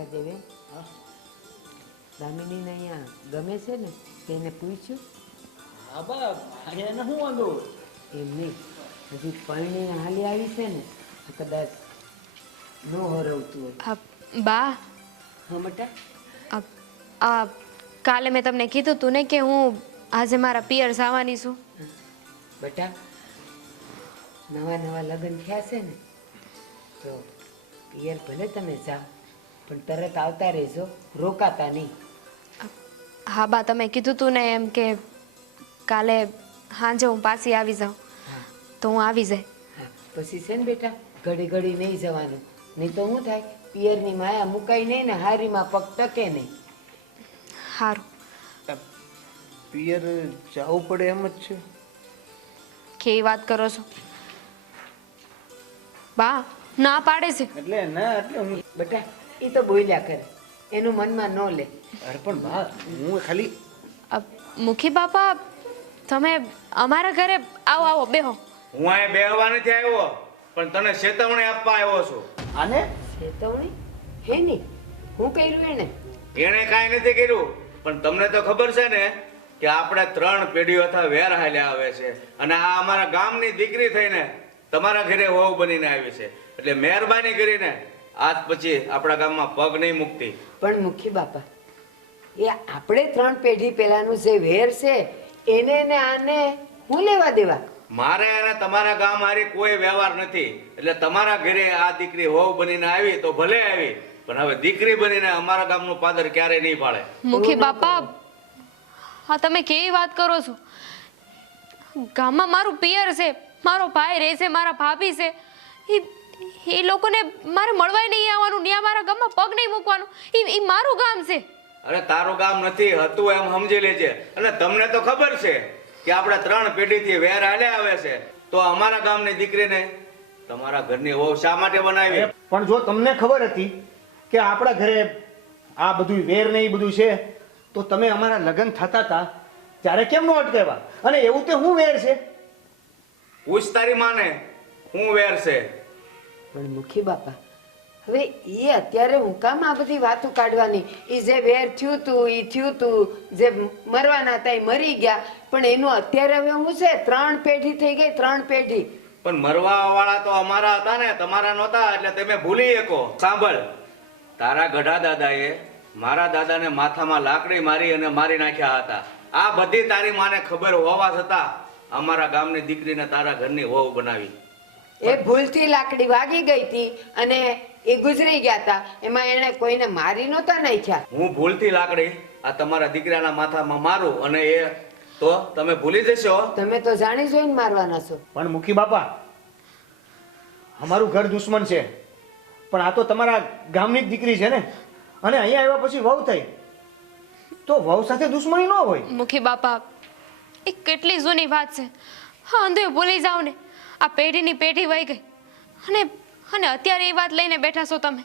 બેટા દેવે દામિનીને અહીંયા ગમે છે ને તેને પૂછ્યું? હા બા એને શું વાંધો? એમ નહીં, હજી પરણીને હાલી આવી છે ને કદાચ ન હરવતું હોય. બા હા બેટા. આ કાલે મેં તમને કીધું તું ને કે હું આજે મારા પિયર આવવાની છું. બેટા નવા નવા લગ્ન થયા છે ને તો પિયર ભલે તમે જાઓ પણ તરત આવતા રહેજો, રોકાતા નહીં. હા બા, તમે કીધું તું ને એમ કે કાલે સાંજે હું પાછી આવી જાઉં તો હું આવી જાય. હા પછી છે ને બેટા ઘડી ઘડી નહીં જવાનું, નહીં તો શું થાય પિયરની માયા મુકાય નહીં ને હારીમાં પગ ટકે નહીં. સારું. પિયર જવું પડે એમ જ છે. કેવી વાત કરો છો બા? ના પાડે છે. એટલે ના એટલે હું બેટા એ તો બોલ્યા કરે, એનું મનમાં ન લે. અરે પણ બા હું ખાલી મુખી બાપા તમે અમારા ઘરે આવો આવો બેહો. હું અહીં બેહવા નથી આવ્યો પણ તને ચેતવણી આપવા આવ્યો છું. આને ચેતવણી હે નહીં? હું કર્યું એને? એણે કાંઈ નથી કર્યું પણ તમને તો ખબર છે ને કે આપણે 3 પેઢીઓ વેર હાલ્યા આવે છે અને આ અમારા ગામની દીકરી થઈને તમારા ઘરે વહુ બનીને આવી છે એટલે મહેરબાની કરીને આજ પછી આપણા ગામમાં પગ નહીં મૂકતી. પણ મુખી બાપા એ આપણે 3 પેઢી પહેલાનું જે વેર છે એને ને આને હું લેવા દેવા? મારે અને તમારા ગામ હારી કોઈ વ્યવહાર નથી એટલે તમારા ઘરે આ દીકરી વહુ બનીને આવી તો ભલે આવી પણ હવે દીકરી બનીને અમારા ગામનું પાદર ક્યારેય નહીં પાડે. મુખી બાપા હા તમે કેવી વાત કરો છો? ગામમાં મારું પિયર છે, મારો ભાઈ રહે છે, મારા ભાભી છે, એ લોકોને મારે મળવાય નહીં આવવાનું, ત્યાં મારા ગામમાં પગ નહીં મૂકવાનું. એ મારું ગામ છે. અરે તારું ગામ નથી હતું એમ સમજી લેજે. અને તમને તો ખબર છે કે આપણે 3 પેઢીથી વેર હાલ્યા આવે છે તો અમારા ગામની દીકરીને તમારા ઘરની વહુ શા માટે બનાવી? પણ જો તમને ખબર હતી કે આપણા ઘરે આ બધું વેર ને એ બધું છે તો તમે અમારા લગ્ન થતા હતા ત્યારે કેમ ન અટકાવ્યા? અને એવું તે શું વેર છે? પૂછ તારી માને હું વેર છે. પણ મુખી બાપા હવે એ અત્યારે હું કામ આ બધી વાતો કાઢવાની? એ જે વેર થયું તું એ થયું તું, જે મરવાના હતા એ મરી ગયા, પણ એનું અત્યારે હવે હું છે 3 પેઢી થઈ ગઈ, 3 પેઢી. પણ મરવા વાળા તો અમારા હતા ને તમારા નહોતા એટલે તમે ભૂલી શકો. સાંભળ, તારા ગઢા દાદાએ મારા દાદાને માથામાં લાકડી મારી અને મારી નાખ્યા હતા. આ બધી તારી માને ખબર હોવા છતાં અમારા ગામની દીકરીને તારા ઘરની વહુ બનાવી. એ ભૂલથી લાકડી વાગી ગઈ હતી અને એ ગુજરી ગયા હતા, એમાં એને કોઈને મારી નહોતા નાખ્યા. હું ભૂલથી લાકડી આ તમારા દીકરાના માથામાં મારું અને એ તો તમે ભૂલી જશો. તમે તો જાણી જોઈને મારવાના છો. પણ મુખી બાપા અમારું ઘર દુશ્મન છે પણ આ તો તમારા ગામની જ દીકરી છે ને, અને અહીંયા આવ્યા પછી વહુ થઈ તો વહુ સાથે દુશ્મની ન હોય. મુખી બાપા એ કેટલી જૂની વાત છે. હા અંધે ભૂલી જાઓ ને, આ પેઢીની પેઢી વહી ગઈ અને અત્યારે એ વાત લઈને બેઠા છો તમે.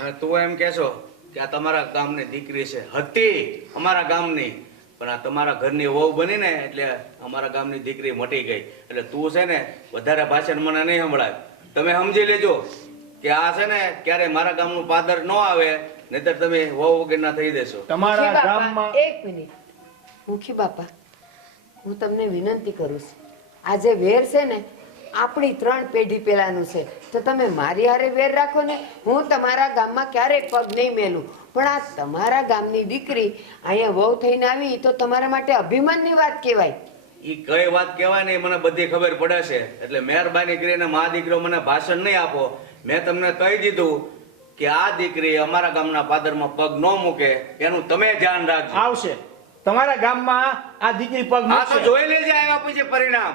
અને તું એમ કહેશો કે આ તમારા ગામની દીકરી છે. હતી અમારા ગામની પણ આ તમારા ઘરની વહુ બની ને એટલે અમારા ગામની દીકરી મટી ગઈ. એટલે તું છે ને વધારે ભાષણ મને નહીં સંભળાય. તમે સમજી લેજો કે આ છે ને ક્યારે મારા ગામનું પાદર ન આવે નહીતર તમે વહુ વગરના થઈ દેશો. તમારા મુખી બાપા, ગામમાં એક મિનિટ મુખી બાપા, હું તમને વિનંતી કરું છું, આ જે વેર છે ને આપણી 3 પેઢી પહેલાનું છે તો તમે મારી હારે વેર રાખો ને. હું તમારા ગામમાં ક્યારેય પગ નહીં મેલું, પણ આ તમારા ગામની દીકરી અહીંયા વહુ થઈને આવી તો તમારા માટે અભિમાનની વાત કહેવાય. ઈ કઈ વાત કહેવાય ને મને બધી ખબર પડે છે એટલે મહેરબાની કરીને મા દીકરો મને ભાષણ નહીં આપો. મેં તમને કહી દીધું કે આ દીકરી અમારા ગામના પાદરમાં પગ ન મૂકે એનું તમે ધ્યાન રાખજો. આવશે તમારા ગામમાં આ દીકરી પગ આ તો મૂકશે. જોઈ લેજે આવ્યા પછી પરિણામ.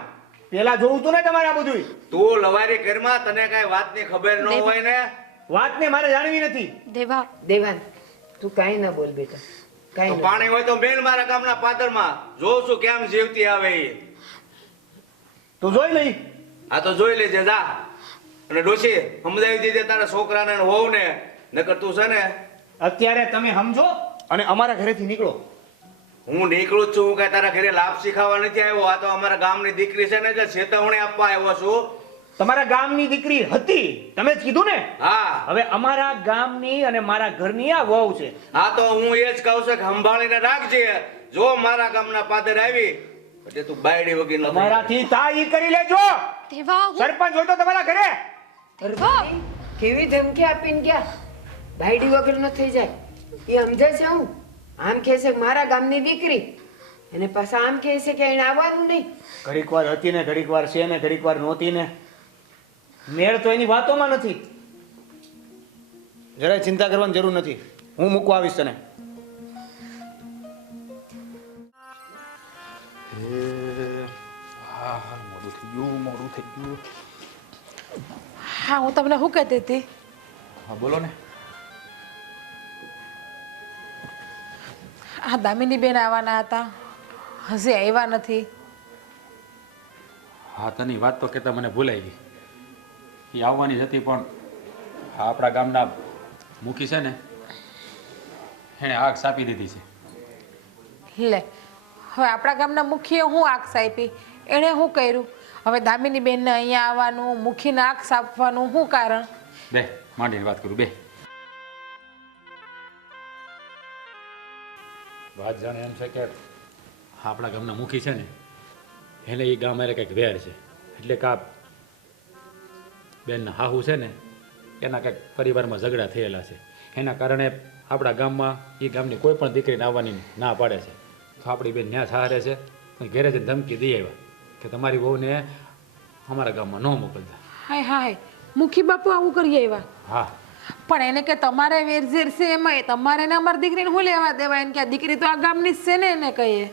પેલા જોવું તું ને તમારા બધું તું લવારી ઘરમાં તને કઈ વાતની ખબર ન હોય ને. વાતને મારે જાણવી નથી. દેવા દેવાન તું કાંઈ ના બોલ બેટા, તો કાંઈ ના. પાણી હોય તો બેન મારા ગામના પાદરમાં જોઉં છું કેમ જીવતી આવે એ. તો જોઈ લઈ. આ તો જોઈ લેજે જા. અને ડોશી સમજાવી દીધે તારા છોકરાને ને વહુને, નકર તું છે ને અત્યારે તમે સમજો અને અમારા ઘરેથી નીકળો. હું નીકળું જ છું. હું કઈ તારા ઘરે લાપસી ખાવા નથી આવ્યો. આ તો અમારા ગામની દીકરી છે ને એટલે ચેતવણી આપવા આવ્યો છું. તમારા ગામની દીકરી હતી, તમે જ કીધું ને. હા હવે અમારા ગામની અને મારા ઘરની આ વહુ છે. હા તો હું એ જ કહું છું કે સંભાળીને રાખજે. જો મારા ગામના પાદર આવી એટલે તું બાયડી વગી ન તમારાથી થાય ઈ કરી લેજો. દેવા હું સરપંચ હોય તો તમારા ઘરે. ધર્મપતિ કેવી ધમકી આપીને ગયા, ભાઈડી વગર ન થઈ જાય એ સમજે છે. હું આમ કહે છે કે મારા ગામની દીકરી, અને પાછા આમ કહે છે કે એને આવવાનું નહીં. ઘડીક વાર હતી ને ઘડીક વાર છે ને ઘડીક વાર નહોતી ને, મેળ તો એની વાતોમાં નથી. જરાય ચિંતા કરવાની જરૂર નથી, હું મૂકવા આવીશ તને. હા, હું તમને શું કહેતી હતી? હા બોલો ને. આ દામિની બેન આવવાના હતા, હજી આવ્યા નથી. હા તની વાત તો કહેતા મને ભૂલાઈ ગઈ. એ આવવાની જ હતી પણ આ આપણા ગામના મુખી છે ને એણે આગ સાપી દીધી છે. લે, હવે આપણા ગામના મુખીએ હું આક્ષ આપી? એણે શું કર્યું? હવે દામિની બેનને અહીંયા આવવાનું, મુખીને આક્ષ આપવાનું શું કારણ? બે માંડીને વાત કરું બે. વાત જાણે એમ છે કે આપણા ગામના મુખી છે ને એને એ ગામ અરે કંઈક વેર છે. એટલે કે આ બેનના હાહુ છે ને એના કંઈક પરિવારમાં ઝઘડા થયેલા છે. એના કારણે આપણા ગામમાં એ ગામની કોઈ પણ દીકરીને આવવાની ના પાડે છે. તો આપણી બેન ન્યા સહારે છે, ઘેરે જઈને ધમકી દઈ આવ્યા કે તમારી વહુને અમારા ગામમાં ન મોકલતા. હાય હાય, મુખી બાપુ આવું કરી આવ્યા? હા પણ એને કે તમારે વેરઝેર છે એમાં તમારે ને અમારી દીકરીને શું લેવા દેવા? એને કે આ દીકરી તો આ ગામની જ છે ને, એને કહીએ.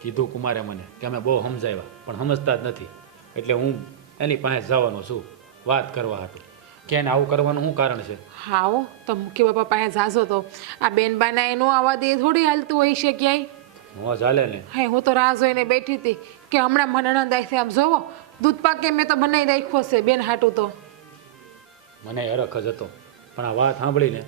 કીધું કુમારે મને કે અમે બહુ સમજાવ્યા પણ સમજતા જ નથી. એટલે હું એની પાસે જવાનો છું વાત કરવા હતું કે એને આવું કરવાનું શું કારણ છે. હાઓ, તો મુખી બાપા પાસે જાશો તો આ બેન બાના એનો આવા દે થોડી હાલતું હોય છે ક્યાંય. ન ચાલે ને. હે, હું તો રાહ જોઈને બેઠી હતી કે હમણાં મને નણંદ છે. આમ જોવો દૂધ પાકે મેં તો બનાવી રાખ્યો છે બેન હાટું. તો મને હરખ જ હતો પણ આ વાત સાંભળીને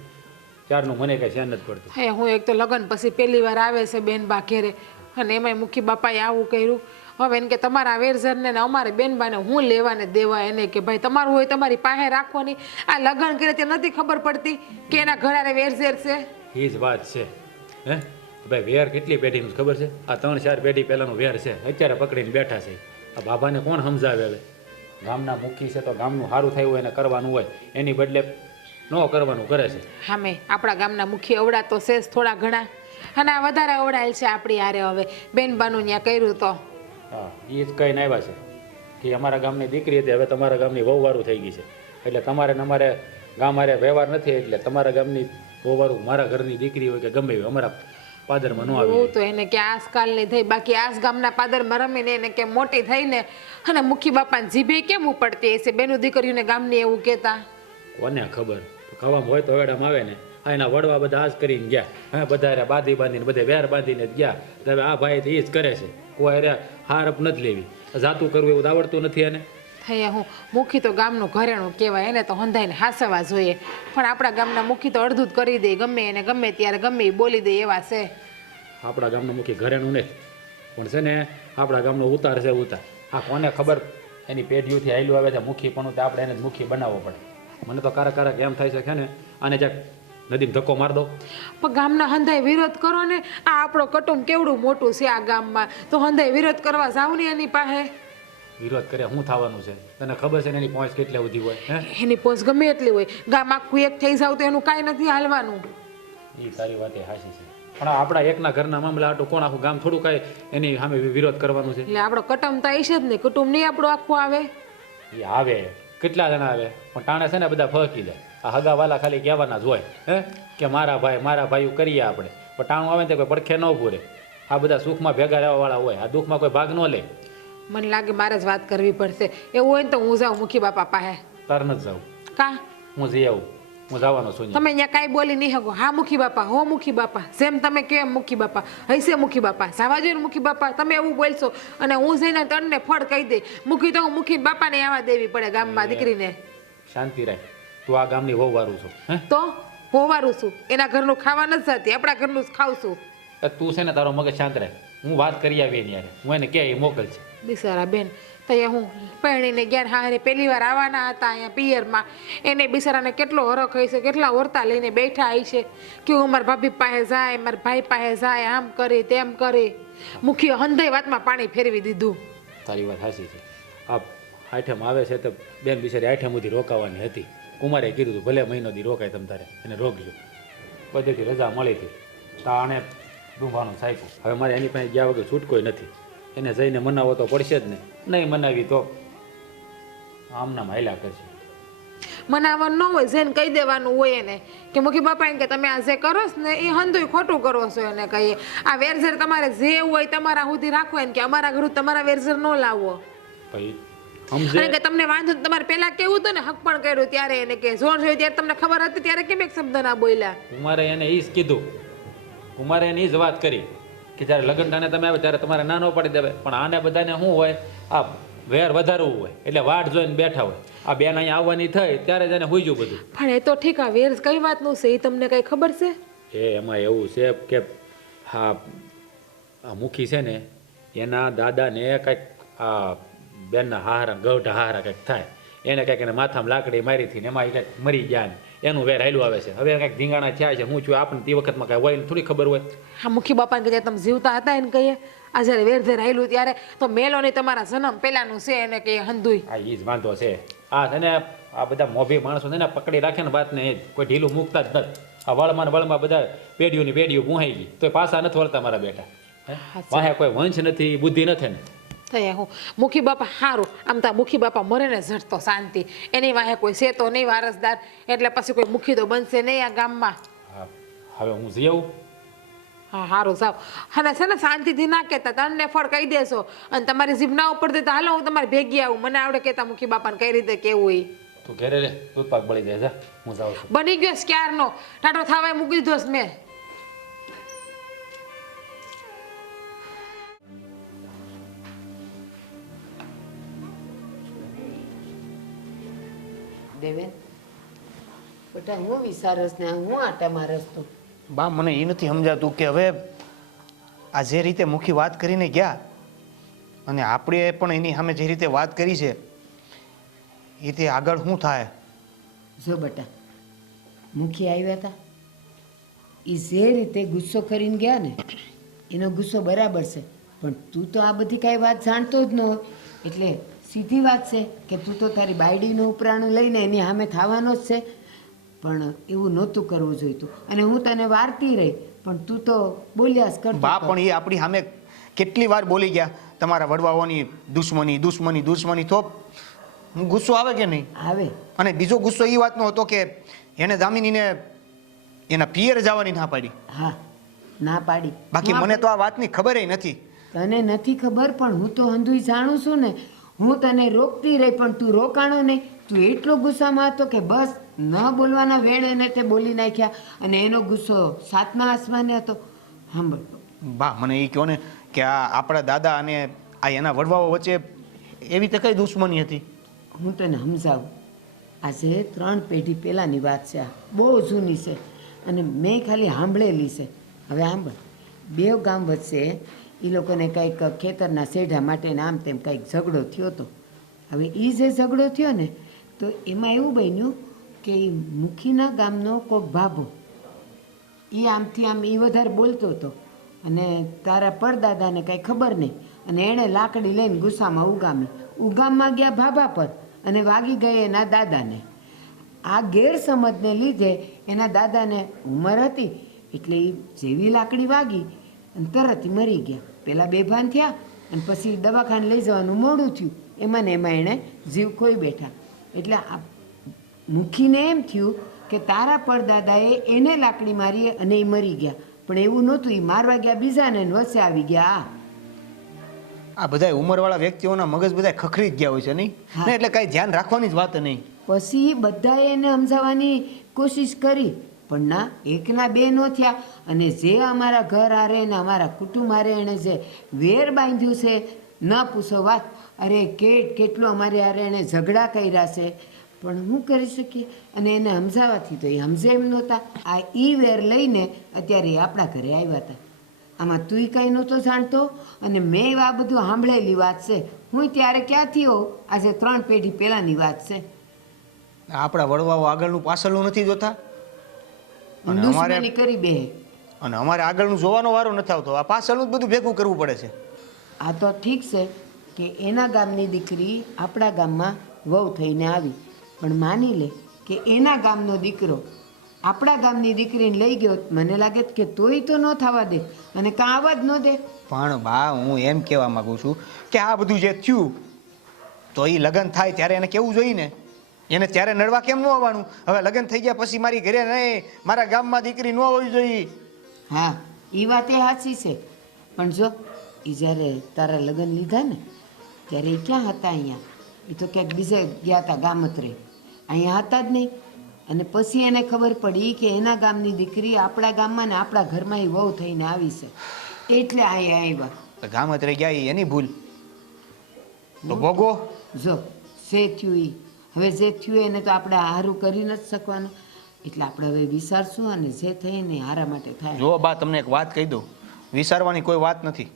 ત્યારનું મને કંઈ ધ્યાન નથી પડતું. હે, હું એક તો લગ્ન પછી પહેલી વાર આવે છે બેન બા ઘેરે, અને એમાંય મુખી બાપાએ આવું કર્યું. હવે એને કે તમારા વેરઝરને ને અમારે બેનબાને હું લેવાને દેવા? એને કે ભાઈ તમારું હોય તમારી પાસે રાખવાની. આ લગ્ન કરે તે નથી ખબર પડતી કે એના ઘરે વેરઝેર છે. એ જ વાત છે. હે ભાઈ વેર કેટલી પેઢીનું ખબર છે? આ 3-4 પેઢી પહેલાંનું વેર છે, અત્યારે પકડીને બેઠા છે. આ બાબાને કોણ સમજાવે? હવે ગામના મુખી છે તો ગામનું સારું થયું હોય એને કરવાનું હોય, એની બદલે ન કરવાનું કરે છે. હામે આપણા ગામના મુખી અવડા તો છે જ થોડા ઘણા, અને આ વધારે અવડાયેલ છે આપણી હારે. હવે બેનબાનું ત્યાં કર્યું તો હા એ જ કહીને આવ્યા છે કે અમારા ગામની દીકરી હતી હવે તમારા ગામની વહુવારું થઈ ગઈ છે. એટલે તમારે ને અમારે ગામ હારે વ્યવહાર નથી, એટલે તમારા ગામની વહુવારું મારા ઘરની દીકરી હોય કે ગમે હોય અમારા પાદરમાં ન આવી. તો એને કે આજકાલની થઈ, બાકી આસ ગામના પાદરમાં રમીને એને કે મોટી થઈને અને મુખી બાપાને જીભે કેમ ઉપડતી હશે બેનું દીકરીઓને ગામની એવું કહેતા? કોને ખબર? ખવામાં હોય તો વેડામાં આવે ને. આ એના વડવા બધા આજ કરીને ગયા. હા બધા બાંધી બાંધીને બધે વેર બાંધીને જ ગયા. હવે આ ભાઈ તો એ જ કરે છે. કોઈ અરે હારપ નથી લેવી, જાતું કરવું એવું આવડતું નથી એને. થઈ હું મુખી તો ગામનું ઘરેણું કહેવાય, એને તો હંધાઈને હાસવા જોઈએ. પણ આપણા ગામના મુખી તો અડધું જ કરી દે, ગમે એને ગમે ત્યારે ગમે એ બોલી દે એવા છે. આપણા ગામનું મુખી ઘરેનું નથી પણ છે ને આપણા ગામનો ઉતાર છે ઉતાર. આ કોને ખબર એની પેઢીઓથી હાલ્યું આવે છે મુખી પણ આપણે એને જ મુખી બનાવવો પડે. મને તો કારક એમ થાય છે કે ને આને જ્યાં નદીમાં ધક્કો માર દો. પણ ગામના હંધાઈ વિરોધ કરો ને. આ આપણો કુટુંબ કેવડું મોટું છે આ ગામમાં, તો હંધાઈ વિરોધ કરવા જાવ ને એની પાસે. વિરોધ કરે શું થવાનું છે? તને ખબર છે ને એની પહોંચ કેટલી બધી હોય? હે એની પોસ ગમે એટલી હોય, ગામ આખું એક થઈ જાવ તો એનું કાંઈ નથી હાલવાનું. એ તારી વાત એ હાચી છે પણ આપણા એકના ઘરના મામલા હાટું કોણ આખું ગામ થોડું કાંઈ એની સામે વિરોધ કરવાનું છે? એટલે આપણો કુટુંબ તો છે જ ને, કુટુંબ નહીં આપણું આખું આવે. એ આવે કેટલા જણા આવે પણ ટાણે છે ને બધા ફરકી જાય. આ હગાવાલા ખાલી કહેવાના જ હોય હે કે મારા ભાઈ કરીએ આપણે, પણ ટાણું આવે ને કોઈ પડખે ન પૂરે. આ બધા સુખમાં ભેગા રહેવાવાળા હોય, આ દુઃખમાં કોઈ ભાગ ન લે. મને લાગે મારે જ વાત કરવી પડશે. એવું હોય ને તો હું જાઉં મુખી બાપા પાસે. તાર નથી જાઉં, કા હું જઈ આવું. હું જવાનો છું. તમે અહીંયા કાંઈ બોલી નહીં શકો. હા મુખી બાપા, હો મુખી બાપા, જેમ તમે કેમ મુખી બાપા, હૈસે મુખી બાપા, જવા જોઈએ મુખી બાપા. તમે એવું બોલશો અને હું જઈને તનને ફળ કહી દે મુખી, તો હું મુખી બાપાને આવવા દેવી પડે ગામમાં દીકરીને. શાંતિ રાખ, તું આ ગામની વહુ વારું છું હે? તો હોવારું છું, એના ઘરનું ખાવા નથી જતી, આપણા ઘરનું જ ખાવ છું. તું છે ને તારો મગજ શાંત રાખ. હું વાત કરી આવી એની યારે, હું એને કે એ મોકલ છે. બિચારા બેન તો એ હું પરણીને ગયા હારે પહેલી વાર આવવાના હતા અહીંયા પિયરમાં એને બિચારાને કેટલો હરખ હશે, કેટલા ઓરતા લઈને બેઠા હશે કે હું મારા ભાભી પાસે જાય, મારા ભાઈ પાસે જાય, આમ કરે તેમ કરે. મુખી હંધાઈ વાતમાં પાણી ફેરવી દીધું. તારી વાત સાચી છે. આ આઠમ આવે છે તો બેન બિચારી આઠમ સુધી રોકાવાની હતી. કુમારે કીધું હતું ભલે મહિનો દી રોકાય તમ તારે એને રોકજો. બધેથી રજા મળી હતી તો આણે ડૂંભાનું સાયકું. હવે મારે એની પાસે ગયા વગર છૂટકોય નથી. એને જઈને મનાવો તો પડશે જ ને, નહીં મનાવી તો આમનામ હાલ્યા કરશે. મનાવવાનું ન હોય, જેને કહી દેવાનું હોય એને કે મુખી બાપા એમ કે તમે આ જે કરો છો ને એ હંધુય ખોટું કરો છો. એને કહીએ આ વેરઝેર તમારે જે હોય તમારા સુધી રાખવો, એને કે અમારા ઘર તમારા વેરઝેર ન લાવવો. ભાઈ અને સમજે કે તમને વાંધો નથી, તમારે પહેલા કેવું હતું ને હક પણ કર્યું ત્યારે એને કે જોર જોયું ત્યારે તમને ખબર હતી ત્યારે કેમ એક શબ્દ ના બોલ્યા. કુમારે એને એ જ કીધું. કુમારે એને એ જ વાત કરી કે જ્યારે લગ્ન ટાણે તમે આવે ત્યારે તમારે ના ન પાડી દેવાય, પણ આને બધાને શું હોય આ વેર વધારવું હોય એટલે વાટ જોઈને બેઠા હોય. આ બેન અહીંયા આવવાની થઈ ત્યારે જ એને હુઈજું બધું. પણ એ તો ઠીક, આ વેર કઈ વાતનું છે એ તમને કઈ ખબર છે? એ એમાં એવું છે કે હા આ મુખી છે ને એના દાદાને કંઈક આ બેનના હારા ગઢ હારા કંઈક થાય એને કંઈક એને માથામાં લાકડી મારી હતી ને એમાં એ કંઈક મરી ગયા ને એનું વેર હાલ્યું આવે છે. હવે કંઈક ધીંગાણા થયા છે, હું છું આપણને તે વખતમાં કાંઈ હોય ને થોડી ખબર હોય. હા મુખી બાપાને કે તમે જીવતા હતા એને કહીએ આ જ્યારે વેરઝેર આવેલું ત્યારે તો મેલો નહીં તમારા જન્મ પેલાનું છે એને કે હંધુય. આ એ જ વાંધો છે. આ છે ને આ બધા મોભી માણસો છે ને પકડી રાખે ને વાતને એ જ કોઈ ઢીલું મૂકતા જ નથી. આ વળમાં ને વળમાં બધા પેઢીઓની પેઢીઓ ગુહાઈ ગઈ તો પાછા નથી વળતા મારા બેટા. વાહે કોઈ વંશ નથી, બુદ્ધિ નથી ને. થયા હું મુખી બાપા સારું આમ તો મુખી બાપા મરે ને ઝટતો શાંતિ, એની વાહે કોઈ છે તો નહીં વારસદાર, એટલે પછી કોઈ મુખી તો બનશે નહીં આ ગામમાં. હા હવે હું જઈ આવું. હા સારું જાવ. અને છે ને શાંતિથી ના કહેતા, તને ફળ કહી દેશો અને તમારી જીભ ના ઉપર દેતા હાલો હું તમારી ભેગી આવું. મને આવડે કહેતા મુખી બાપાને કઈ રીતે કેવું એ. તું ઘેરે રે, દૂધ પાક બળી જાય જા, હું જાઉં છું. બની ગયો છે ક્યારનો, ટાટો થવાય મૂકી દીધો છે મેં. દેવેન બેટા હું વિચારસ ને હું આટા મારસ તો. બા મને એ નથી સમજાતું કે હવે આ જે રીતે મુખી વાત કરીને ગયા અને આપણે પણ એની સામે જે રીતે વાત કરી છે એ તે આગળ શું થાય? જો બેટા મુખી આવ્યા હતા એ જે રીતે ગુસ્સો કરીને ગયા ને એનો ગુસ્સો બરાબર છે, પણ તું તો આ બધી કાંઈ વાત જાણતો જ ન હોય એટલે સીધી વાત છે કે તું તો તારી બાયડીનું ઉપરાણું લઈને એની સામે થવાનો જ છે. પણ એવું નહોતું કરવું જોઈતું અને હું તને વારતી રહી પણ તું તો બોલ્યા જ કરતો. બા પણ એ આપણી સામે કેટલી વાર બોલી ગયા તમારા વડવાઓની દુશ્મની દુશ્મની દુશ્મની, તો ગુસ્સો આવે કે નહીં આવે. અને બીજો ગુસ્સો એ વાતનો હતો કે એને દામિનીને એના પિયર જવાની ના પાડી. હા ના પાડી. બાકી મને તો આ વાતની ખબર નથી. તને નથી ખબર પણ હું તો હંધુય જાણું છું ને. હું તને રોકતી રહી પણ તું રોકાણો નહીં. તું એટલો ગુસ્સામાં હતો કે બસ ન બોલવાના વેણ એને તે બોલી નાખ્યા અને એનો ગુસ્સો સાતમા આસમાને હતો. સાંભળ બા મને એ કહો ને કે આ આપણા દાદા અને આ એના વડવાઓ વચ્ચે એવી તે કઈ દુશ્મની હતી? હું તને સમજાવું. આજે 3 પેઢી પહેલાંની વાત છે, આ બહુ જૂની છે અને મેં ખાલી સાંભળેલી છે. હવે સાંભળ, 2 ગામ વચ્ચે એ લોકોને કંઈક ખેતરના સેઢા માટે આમ તેમ કંઈક ઝઘડો થયો હતો. હવે એ જે ઝઘડો થયો ને તો એમાં એવું બન્યું કે એ મુખીના ગામનો કોઈક ભાભો એ આમથી આમ એ વધારે બોલતો હતો અને તારા પરદાદાને કાંઈ ખબર નહીં અને એણે લાકડી લઈને ગુસ્સામાં ઉગામમાં ગયા ભાભા પર અને વાગી ગઈ એના દાદાને. આ ગેરસમજને લીધે એના દાદાને ઉંમર હતી એટલે એ જેવી લાકડી વાગી અને તરત મરી ગયા. પહેલાં બેભાન થયા અને પછી દવાખાને લઈ જવાનું મોડું થયું, એમાં ને એમાં એણે જીવ ખોઈ બેઠા. એટલે આ મુખીને એમ થયું કે તારા પરદાદાએ એને લાકડી મારી અને એ મરી ગયા, પણ એવું નહોતું. એ મારવા ગયા બીજાને વચ્ચે આવી ગયા. આ બધા ઉંમરવાળા વ્યક્તિઓના મગજ બધા ખખરી જ ગયા હોય છે નહીં ને, એટલે કાંઈ ધ્યાન રાખવાની જ વાત નહીં. પછી બધાએ એને સમજાવવાની કોશિશ કરી પણ ના, એકના બે નો થયા. અને જે અમારા ઘર આરે ને અમારા કુટુંબ આરે એણે જે વેર બાંધ્યું છે ન પૂછો વાત. અરે કેટલું અમારે આરે એણે ઝઘડા કર્યા છે, પણ શું કરી શકીએ. અને એને સમજાવવાથી તો એ સમજે એમ નહોતા. આ ઈ વેર લઈને અત્યારે એ આપણા ઘરે આવ્યા હતા. આમાં તુંય કંઈ નહોતો જાણતો અને મેં આ બધું સાંભળેલી વાત છે. હું ત્યારે ક્યાંથી હોઉં, આજે 3 પેઢી પહેલાંની વાત છે. આપણા વડવાઓ આગળનું પાછળનું નથી જોતા અને અમારે દુશ્મની કરી બે. અને અમારે આગળનું જોવાનો વારો નથી આવતો. આ પાછળનું જ બધું ભેગું કરવું પડે છે. આ તો ઠીક છે કે એના ગામની દીકરી આપણા ગામમાં વહુ થઈને આવી, પણ માની લે કે એના ગામનો દીકરો આપણા ગામની દીકરીને લઈ ગયો, મને લાગે કે તોય તો ન થવા દે અને કાં આવવા જ ન દે. પણ બા, હું એમ કહેવા માંગુ છું કે આ બધું જે થયું તો એ લગ્ન થાય ત્યારે એને કેવું જોઈએ ને. એને ત્યારે નડવા કેમ ન આવવાનું? હવે લગ્ન થઈ ગયા પછી મારી ઘરે નહીં, મારા ગામમાં દીકરી ન હોવી જોઈએ. હા, એ વાત એ સાચી છે, પણ જો એ જ્યારે તારા લગ્ન લીધા ને ત્યારે એ ક્યાં હતા અહીંયા? એ તો ક્યાંક બીજે ગયા હતા ગામત્રે, અહીંયા હતા જ નહીં. અને પછી એને ખબર પડી કે એના ગામની દીકરી આપણા ગામમાં ને આપણા ઘરમાં એ વહુ થઈને આવી છે, એટલે અહીંયા આવ્યા. તો ગામત્રે ગયા ઈ એની ભૂલ તો ભોગવો. જો જે થયું એ, હવે જે થયું એને તો આપણે હારું કરી નથી શકવાનું, એટલે આપણે હવે વિચારશું અને જે થાય ને હારા માટે થાય. જો બા, તમને એક વાત કહી દઉં, વિચારવાની કોઈ વાત નથી.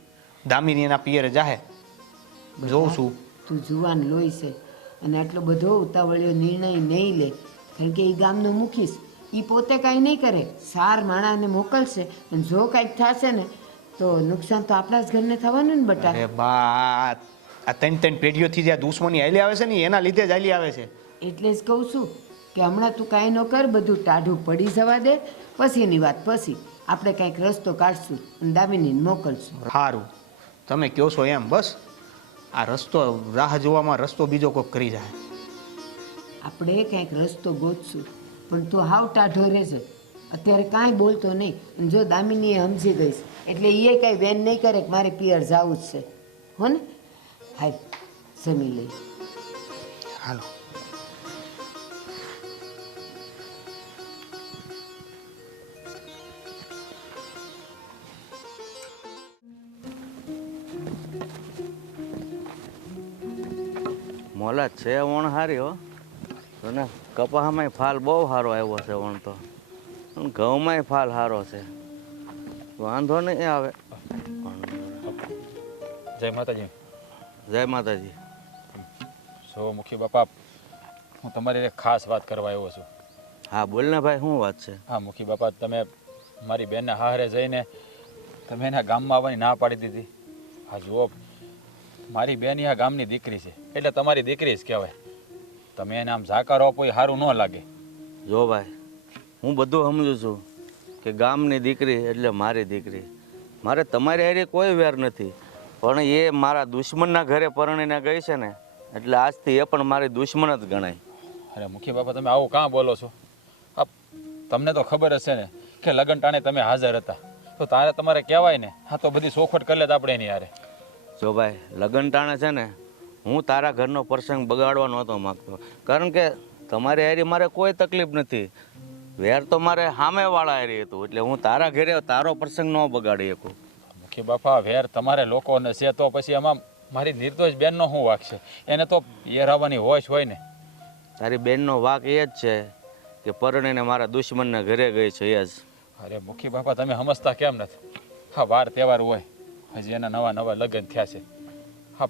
દામિની એના પિયરે જાહે, જોઉં છું. તું જુવાન લોહી છે અને આટલો બધો ઉતાવળ્યો નિર્ણય નહીં લે, કારણ કે એ ગામનો મુખીશ, એ પોતે કાંઈ નહીં કરે, સાર માણાને મોકલશે અને જો કાંઈક થશે ને તો નુકસાન તો આપણા જ ઘરને થવાનું ને બટા. અરે બા, આ 3 પેઢીઓથી જે આ દુશ્મની હાલી આવે છે ને એના લીધે જ હાલી આવે છે. એટલે જ કહું છું કે હમણાં તું કાંઈ ન કર, બધું ટાઢું પડી જવા દે, પછીની વાત પછી આપણે કાંઈક રસ્તો કાઢશું અને દામિનીને મોકલશું. સારું, તમે કહો છો એમ. બસ આ રસ્તો રાહ જોવામાં રસ્તો બીજો કોઈક કરી જાય. આપણે કાંઈક રસ્તો ગોતશું, પણ તું હાવ ટાઢો રહેશે, અત્યારે કાંઈ બોલતો નહીં. અને જો દામિની સમજી ગઈશ એટલે એ કાંઈ વેન નહીં કરે કે મારે પિયર જવું જ છે, હો ને? હાલ જમી લઈ. હાલો. મોલા છે વણ હારી હો તો ને, કપાસમાંય ફાલ બહુ સારો આવ્યો છે વણ તો, અને ઘઉંમાંય ફાલ સારો છે, વાંધો નહીં આવે. જય માતાજી. જય માતાજી. સો મુખી બાપા, હું તમારી એક ખાસ વાત કરવા આવ્યો છું. હા બોલ ને ભાઈ, શું વાત છે? હા મુખી બાપા, તમે મારી બેનને હારે જઈને તમે એના ગામમાં આવવાની ના પાડી દીધી. હા જુઓ, મારી બેન આ ગામની દીકરી છે એટલે તમારી દીકરી જ કહેવાય. તમે એને આમ ઝાકારો આપો એ સારું ન લાગે. જો ભાઈ, હું બધું સમજુ છું કે ગામની દીકરી એટલે મારી દીકરી, મારે તમારી હારે કોઈ વેર નથી, પણ એ મારા દુશ્મનના ઘરે પરણીને ગઈ છે ને એટલે આજથી એ પણ મારી દુશ્મન જ ગણાય. અરે મુખી બાપા, તમે આવું કાં બોલો છો? આ તમને તો ખબર હશે ને કે લગ્ન ટાણે તમે હાજર હતા, તો તારે તમારે કહેવાય ને. હા તો બધી સોખવટ કરી લે આપણે એની યારે. જો ભાઈ, લગ્ન ટાણે છે ને હું તારા ઘરનો પ્રસંગ બગાડવા નહોતો માગતો, કારણ કે તમારી હારી મારે કોઈ તકલીફ નથી, વેર તો મારે સામેવાળા હારી હતું, એટલે હું તારા ઘરે તારો પ્રસંગ ન બગાડી શકું. મુખી બાપા, વેર તમારે લોકોને છે તો પછી એમાં મારી નિર્દોષ બેનનો શું વાક છે? એને તો યરાવાની હોશ હોય ને. તારી બેનનો વાક એ જ છે કે પરણીને મારા દુશ્મનના ઘરે ગઈ છે એ જ. અરે મુખી બાપા, તમે સમજતા કેમ નથી? હા, વાર તહેવાર હોય, હજી એના નવા નવા લગ્ન થયા છે. હા,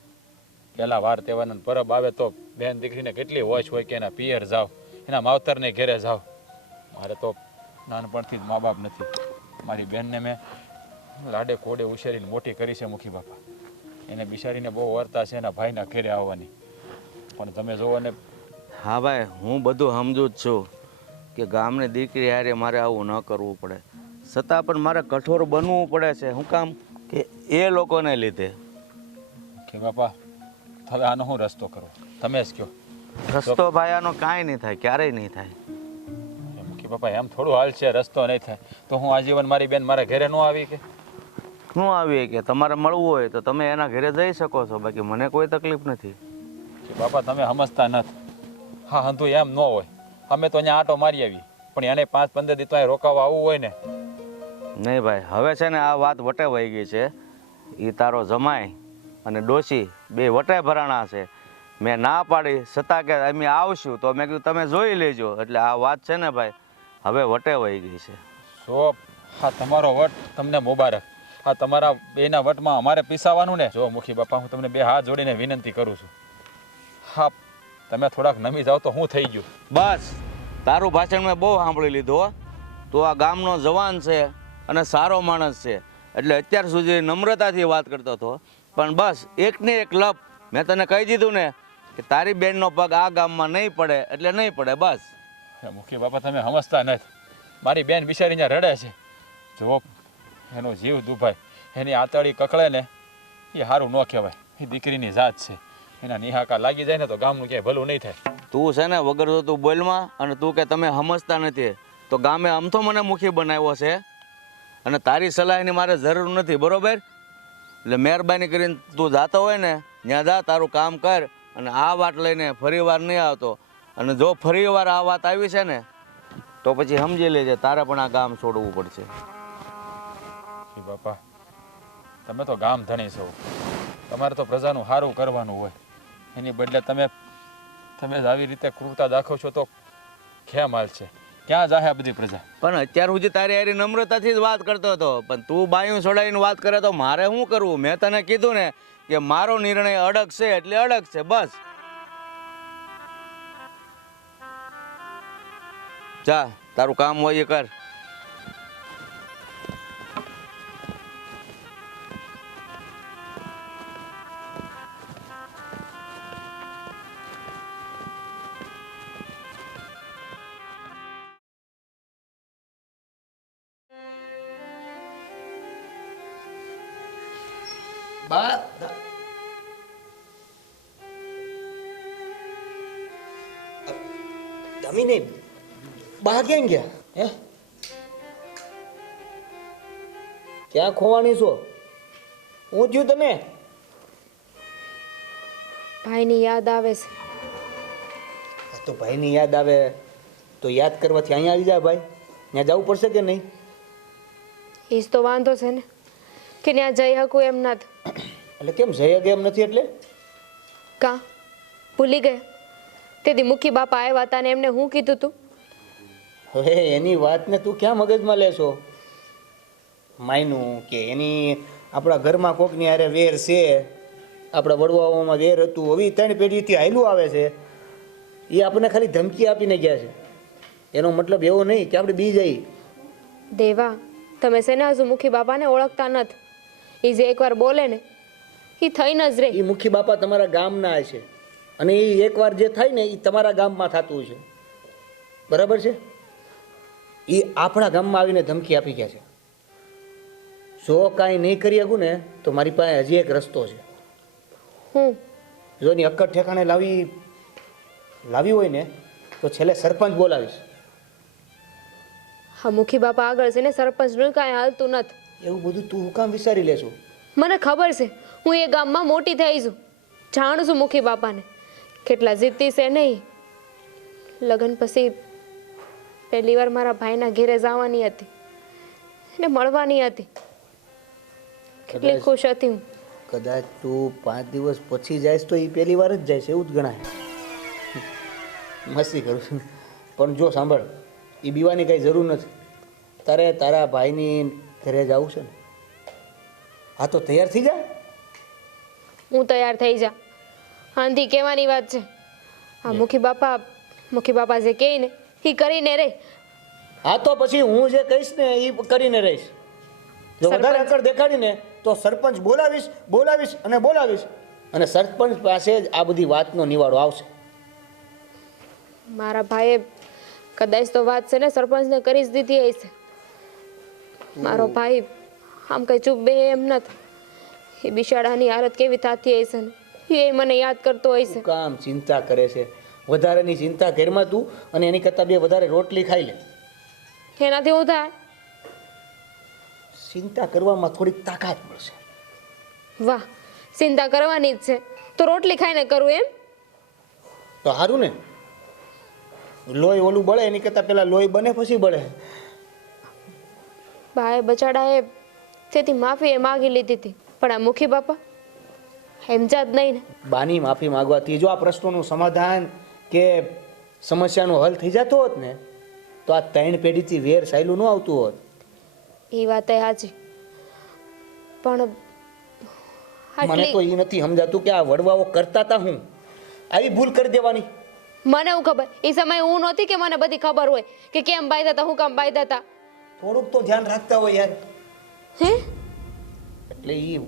પહેલાં વાર તહેવારના પરબ આવે તો બેન દીકરીને કેટલી હોશ હોય કે એના પિયર જાઓ, એના માવતરને ઘેરે જાઓ. મારે તો નાનપણથી જ મા બાપ નથી. મારી બેનને મેં લાડે કોડે ઉછેરીને મોટી કરી છે મુખી બાપા. એને બિચારીને બહુ વર્તા છે એના ભાઈના ઘેરે આવવાની, પણ તમે જોવો ને. હા ભાઈ, હું બધું સમજુ જ છું કે ગામની દીકરી હારે મારે આવું ન કરવું પડે, છતાં પણ મારે કઠોર બનવું પડે છે. શું કામ? કે એ લોકોને લીધે. મુખી બાપા, હવે આનો હું રસ્તો કરો? તમે જ કહો. રસ્તો ભાઈ આનો કાંઈ નહીં થાય, ક્યારેય નહીં થાય. મુખી બાપા, એમ થોડું હાલ છે, રસ્તો નહીં થાય તો હું આજીવન મારી બેન મારા ઘરે ન આવી કે? શું આવીએ કે તમારે મળવું હોય તો તમે એના ઘરે જઈ શકો છો, બાકી મને કોઈ તકલીફ નથી. કે બાપા, તમે સમજતા નથી. હા, હંધુ એમ ન હોય, અમે તો અહીંયા આંટો મારી આવી, પણ એને 5-15 દી તો અહીં રોકાવા આવવું હોય ને. નહીં ભાઈ, હવે છે ને આ વાત વટે વહી ગઈ છે. એ તારો જમાઈ અને ડોશી બે વટે ભરાણા છે. મેં ના પાડી છતાં કે અમે આવશું, તો મેં કીધું તમે જોઈ લેજો, એટલે આ વાત છે ને ભાઈ હવે વટે વહી ગઈ છે. સો હા, તમારો વટ તમને મુબારક, આ તમારા બેના વટમાં અમારે પીસાવાનું ને? જો મુખી બાપા, હું તમને બે હાથ જોડીને વિનંતી કરું છું. હા, તમે થોડાક નમી જાઓ તો હું થઈ ગયું. બસ, તારું ભાષણ મેં બહુ સાંભળી લીધું હો. તું આ ગામનો જવાન છે અને સારો માણસ છે, એટલે અત્યાર સુધી નમ્રતાથી વાત કરતો હતો. પણ બસ એકને એક લપ મેં તને કહી દીધું ને કે તારી બેનનો પગ આ ગામમાં નહીં પડે એટલે નહીં પડે. બસ મુખી બાપા, તમે સમજતા નથી. મારી બેન બિચારી ત્યાં રડે છે. જો એનો જીવ દુભાય, એની આતળી કકળે ને એ સારું ન કહેવાય. એ દીકરીની જાત છે, એના નિહાકા લાગી જાય ને તો ગામનું ક્યાંય ભલું નહીં થાય. તું છે ને વગર તો તું બોલમાં, અને તું કે તમે સમજતા નથી, તો ગામે આમ તો મને મુખી બનાવ્યો છે અને તારી સલાહની મારે જરૂર નથી, બરોબર? એટલે મહેરબાની કરીને તું જાતો હોય ને ત્યાં જા, તારું કામ કર, અને આ વાત લઈને ફરીવાર નહીં આવતો. અને જો ફરીવાર આ વાત આવી છે ને તો પછી સમજી લેજે તારે પણ આ ગામ છોડવું પડશે. મુખી બાપા, તમે તો ગામ ધણી છો, તમારે તો પ્રજાનું સારું કરવાનું હોય. એની બદલે તમે જ આવી રીતે ક્રૂરતા દાખવો છો તો કેમ હાલશે? ક્યાં જાહે આ બધી પ્રજા? પણ અત્યાર સુધી તારી હારી નમ્રતાથી જ વાત કરતો હતો, પણ તું બાયું છોડાવીને વાત કરે તો મારે શું કરવું? મેં તને કીધું ને કે મારો નિર્ણય અડગ છે એટલે અડગ છે, બસ. જા, તારું કામ હોય એ કર. બા દમીને બા ક્યાં ગયા? હે, ક્યાં ખોવાની છો? હું થયું તને? ભાઈની યાદ આવે છે. તો ભાઈની યાદ આવે તો યાદ કરવાથી અહીંયા આવી જાય ભાઈ. ત્યાં જવું પડશે કે નહીં? એ જ તો વાંધો છે ને કે ત્યાં જઈ શકું એમ નથી. એટલે કેમ જઈ કે એમ નથી? એટલે કાં ભૂલી ગયા? તેથી મુખી બાપા આવ્યા હતા ને એમને હું કીધું તું? હવે એની વાતને તું ક્યાં મગજમાં લેશો? માયનું કે એની આપણા ઘરમાં કોકની હારે વેર છે, આપણા વડવાઓમાં વેર હતું, હવે 3 પેઢીથી હાયલું આવે છે. એ આપણને ખાલી ધમકી આપીને ગયા છે. એનો મતલબ એવો નહીં કે આપણે બી જઈએ. દેવા, તમે છે ને હજુ મુખી બાપાને ઓળખતા નથી. એ જે એકવાર બોલે ને એ થઈને જ રે. એ મુખી બાપા તમારા ગામના છે, અને એ એકવાર જે થાય ને એ તમારા ગામમાં થતું છે, બરાબર છે? એ આપણા ગામમાં આવીને ધમકી આપી ગયા છે. જો કાંઈ નહીં કરી શકું ને તો મારી પાસે હજી એક રસ્તો છે. હું જો એની અક્કડ ઠેકાણે લાવી હોય ને તો છેલ્લે સરપંચ બોલાવીશ. હા, મુખી બાપા આગળ છે ને સરપંચનું કાંઈ હાલતું નથી. એવું બધું તું હું કામ વિચારી લેશું? મને ખબર છે, હું એ ગામમાં મોટી થઈ છું, જાણું છું મુખી બાપાને કેટલા જીતી છે. નહીં, લગ્ન પછી પહેલી વાર મારા ભાઈના ઘેરે જવાની હતી ને મળવાની હતી. કેટલી ખુશ હતી હું. કદાચ તું 5 દિવસ પછી જઈશ તો એ પહેલી વાર જ જાય એવું જ ગણાય. મસ્તી કરું છું, પણ જો સાંભળ, એ બીવાની કાંઈ જરૂર નથી. તારે તારા ભાઈની ઘરે જવું છે ને? હા, તો તૈયાર થઈ જા. હું તૈયાર થઈ જા, આંધી કહેવાની વાત છે. આ મુખી બાપા જે કહે ને એ કરીને રે. હા, તો પછી હું જે કહીશ ને એ કરીને રહીશ. જો વધારે અકડ દેખાડીને તો સરપંચ બોલાવીશ અને સરપંચ પાસે જ આ બધી વાતનો નિવાડો આવશે. મારા ભાઈએ કદાચ તો વાત છે ને સરપંચને કરી જ દીધી હશે. મારો ભાઈ આમ કઈ ચૂપ બે એમ નથી. એ બિચારાની હાલત કેવી થતી હશે ને એ મને યાદ કરતો હશે. કામ ચિંતા કરે છે? વધારેની ચિંતા ઘરમાં તું, અને એની કરતાં 2 વધારે રોટલી ખાઈ લે. એનાથી હું થાય? ચિંતા કરવામાં થોડીક તાકાત મળશે. વાહ, ચિંતા કરવાની જ છે તો રોટલી ખાઈને કરું એમ? તો સારું ને, લોહી ઓલું બળે એની કરતાં પેલા લોહી બને પછી બળે. ભાઈ બચાડાએ તેથી માફી એ માગી લીધી હતી, પણ આ મુખી બાપા સમજા જ નહીં ને. બાની માફી માંગવાથી જો આ પ્રશ્નોનું સમાધાન કે સમસ્યાનો હલ થઈ જતો હોત ને તો આ 3 પેઢીથી વેર સાયલું ન આવતું હોત. એ વાત એ સાચી. પણ મને તો આટલી એ નથી સમજાતું કે આ વડવાઓ કરતા હતા હું આવી ભૂલ કરી દેવાની. મને હું ખબર એ સમયે હું નહોતી કે મને બધી ખબર હોય કે કેમ બાંધ્યા હતા હું કામ બાંધ્યા હતા. થોડુંક તો ધ્યાન રાખતા હોય યાર. હે એટલે એ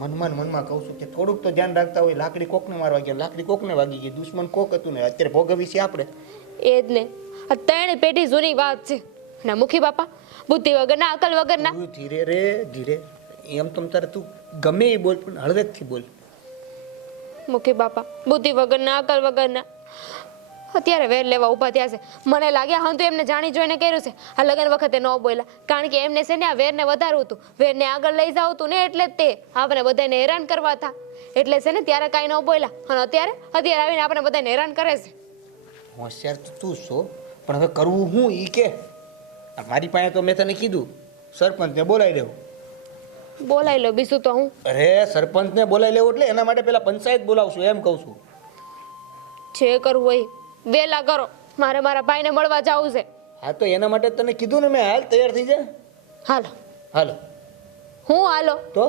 મનમાં કહું છું કે થોડુંક તો ધ્યાન રાખતા હોય. લાકડી કોકને મારવા ગયા, લાકડી કોકને વાગી ગઈ, દુશ્મન કોક હતું ને અત્યારે ભોગવી છે આપણે. એ જ ને આ ત્રણ પેઢી જૂની વાત છે. ના મુખી બાપા બુદ્ધિ વગરના અકલ વગરના. તું ધીરે રે ધીરે, એમ તમ તારે તું ગમે એ બોલ પણ હળવેકથી બોલ. મુખી બાપા બુદ્ધિ વગરના અકલ વગરના અત્યારે વેર લેવા ઊભા થયા છે. મને લાગ્યા હંતુ એમને જાણી જોઈને કર્યું છે. આ લગ્ન વખતે ન બોલ્યા કારણ કે એમને છે ને આ વેરને વધારવું હતું, વેરને આગળ લઈ જવું હતું ને એટલે જ તે આપણે બધાને હેરાન કરવા હતા. એટલે છે ને ત્યારે કાંઈ ન બોલ્યા અને અત્યારે આવીને આપણે બધાને હેરાન કરે છે. હોશિયાર તો તું છો પણ હવે કરવું હું ઈ કે. આ મારી પાસે તો મેં તને કીધું સરપંચને બોલાવી લેવું. બોલાવી લો બીજું તો હું. અરે સરપંચને બોલાવી લેવું એટલે એના માટે પેલા પંચાયત બોલાવશું એમ કહું છું. જે કરવું હોય વેલા કરો, મારે મારા ભાઈને મળવા જવું છે. હા તો એના માટે તને કીધું ને મેં, હાલ તૈયાર થઈ જા. હાલો. હાલો હું હાલો તો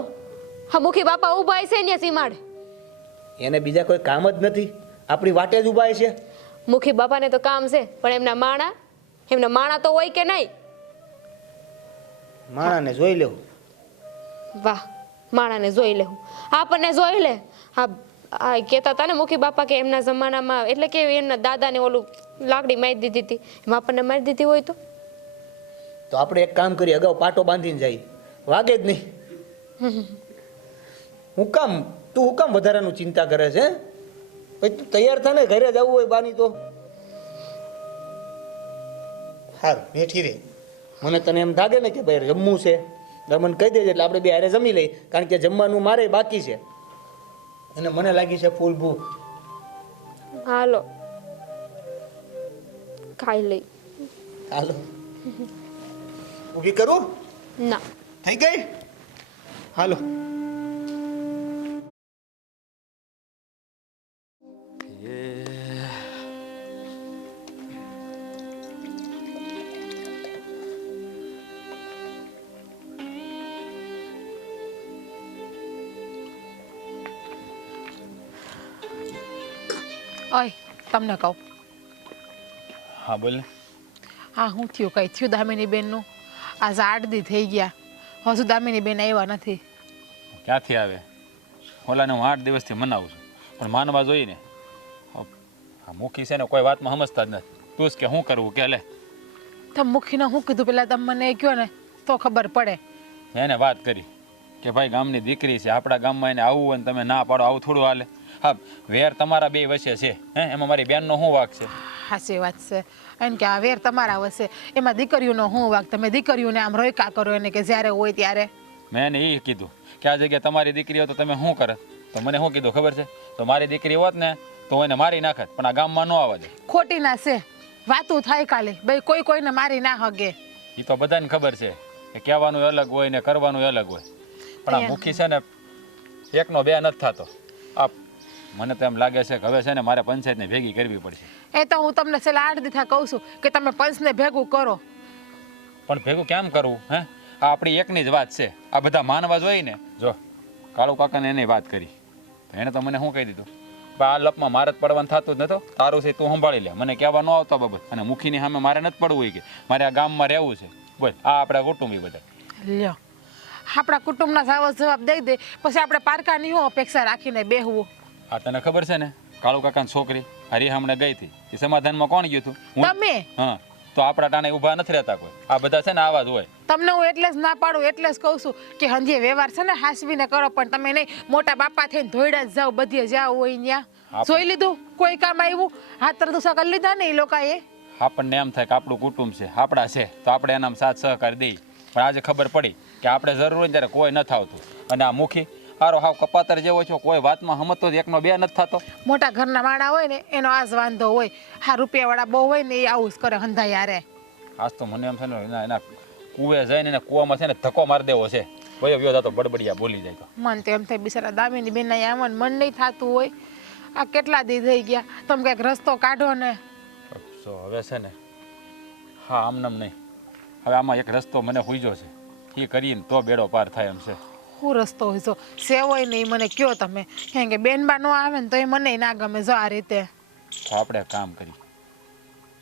હા મુખી બાપા ઊભા છે ને સીમાડે. એને બીજા કોઈ કામ જ નથી, આપણી વાટે જ ઊભા છે. મુખી બાપાને તો કામ છે પણ એમના માણા તો હોય કે નહીં? માણાને જોઈ લેવું. વાહ માણાને જોઈ લેવું, આપણને જોઈ લે. આ કહેતા હતા ને મુખી બાપા કે એમના જમાનામાં એટલે કે એમના દાદાને ઓલું લાકડી મારી દીધી હતી, એમાં આપણને મારી દીધી હોય તો આપણે એક કામ કરીએ, અગાઉ પાટો બાંધીને જાય, વાગે જ નહીં. હું કામ વધારાનું ચિંતા કરે છે? પછી તું તૈયાર થા ને, ઘરે જવું હોય બાની તો. સારું બેઠી રે. મને તને એમ લાગે ને કે ભાઈ જમવું છે, મને કહી દેજે એટલે આપણે બે હારે જમી લઈ, કારણ કે જમવાનું મારે બાકી છે અને મને લાગી છે ફૂલ ભૂખ. હાલો ખાઈ લઈ. હાલો ઊભી કરું? ના થઈ ગઈ? હાલો. ઓય તમને કહું, હા બોલ ને. હા શું થયું? કઈ થયું દામિની બેનનું? આજ 8 દી થઈ ગયા, હજુ દામિની બેન આવ્યા નથી. ક્યાંથી આવે? ઓલાને હું 8 દિવસથી મનાવું છું પણ માનવા જોઈએ ને. આ મુખી છે ને કોઈ વાતમાં સમજતા જ નથી. તું જ કે શું કરવું કે લે. તમે મુખીને શું કીધું પેલા તમે મને કહો ને તો ખબર પડે. મેં એને વાત કરી કે ભાઈ ગામની દીકરી છે, આપણા ગામમાં એને આવવું હોય ને તમે ના પાડો, આવું થોડું હાલે. હા વેર તમારા બે વચ્ચે છે, એમાં મારી બેનનો શું વાંક છે? સાચી વાત છે. એને કે આ વેર તમારા વસે, એમાં દીકરીઓનો શું વાંક? તમે દીકરીઓને આમ રોયકા કરો એને કે જ્યારે હોય ત્યારે. મેં એને એ કીધું કે આ જગ્યાએ તમારી દીકરી હોય તો તમે શું કરે? તો મને શું કીધું ખબર છે? તો મારી દીકરી હોત ને તો એને મારી નાખત, પણ આ ગામમાં ન આવવા દે. ખોટી ના છે વાતું થાય ખાલી, ભાઈ કોઈ કોઈને મારી ના હગે. એ તો બધાને ખબર છે કે કહેવાનું અલગ હોય ને કરવાનું અલગ હોય, પણ આ મુખી છે ને એકનો બે નથી થતો. આ મને તો એમ લાગે છે કે હવે છે ને મારે પંચાયતને ભેગી કરવી પડશે. એ તો હું તમને છેલ્લા 8 દીથા કહું છું કે તમે પંચને ભેગું કરો. પણ ભેગું કેમ કરવું? આ આપણી એકની જ વાત છે, આ બધા માનવા જોઈએ ને. જો કાળુ કાકાને એની વાત કરી તો એણે તો મને શું કહી દીધું, આ લપમાં મારે જ પડવાનું થતું જ નતો, તારું છે તું સંભાળી લે, મને કહેવા ન આવતો બાબત. અને મુખીની સામે મારે નથી પડવું હોય કે મારે આ ગામમાં રહેવું છે. બોલ આ આપણા કુટુંબી બધા. લ્યો આપણા કુટુંબના જવાબ દઈ દે પછી આપણે પારકાની શું અપેક્ષા રાખીને બેહવું? આ તને ખબર છે ને કાળુ કાકાની છોકરી હરી હમણાં ગઈ હતી, એ સમાધાનમાં કોણ ગયું હતું? તમે. હા તો આપણા ટાણે ઊભા નથી રહેતા કોઈ, આ બધા છે ને આવા જ હોય. તમને હું એટલે જ ના પાડું, એટલે જ કહું છું કે હંજીએ વ્યવહાર છે ને હાસવીને કરો, પણ તમે નહીં મોટા બાપા થઈને ધોઈડા જ જાઓ, બધીએ જાઓ હોય ત્યાં. જોઈ લીધું કોઈ કામ આવ્યું? હાથ તરદુસા કરી લીધા ને એ લોકોએ. આપણને એમ થાય કે આપણું કુટુંબ છે, આપણા છે તો આપણે એનામાં સાથ સહકાર દઈએ, પણ આજે ખબર પડી કે આપણે જરૂર હોય ત્યારે કોઈ નથી આવતું. અને આ મુખી હારો હાવ કપાતર જેવો છો, કોઈ વાતમાં સમજતો એકનો બે નથી થતો. મોટા ઘરના માણા હોય ને એનો આ જ વાંધો હોય. હા રૂપિયાવાળા બહુ હોય ને એ આવું જ કરે હંધા યારે. આજ તો મને એમ છે ને એના કુવે જઈને એને કૂવામાં છે ને ધક્કો મારી દેવો છે, વયો વ્યો થતો બડબડિયા બોલી જાય તો. મન તો એમ થાય બિચારા દામિની બેન આવવાનું મન નહીં થતું હોય. આ કેટલા દી થઈ ગયા, તમે કંઈક રસ્તો કાઢો ને. જો હવે છે ને હા આમનામ નહીં, હવે આમાં એક રસ્તો મને હુઈજો છે, એ કરીને તો બેડો પાર થાય એમ છે. શું રસ્તો હોય જો સેવ હોય ને એ મને કયો તમે, કેમ કે બેનબા ન આવે ને તો એ મને ના ગમે જો આ રીતે. તો આપણે એક કામ કરી,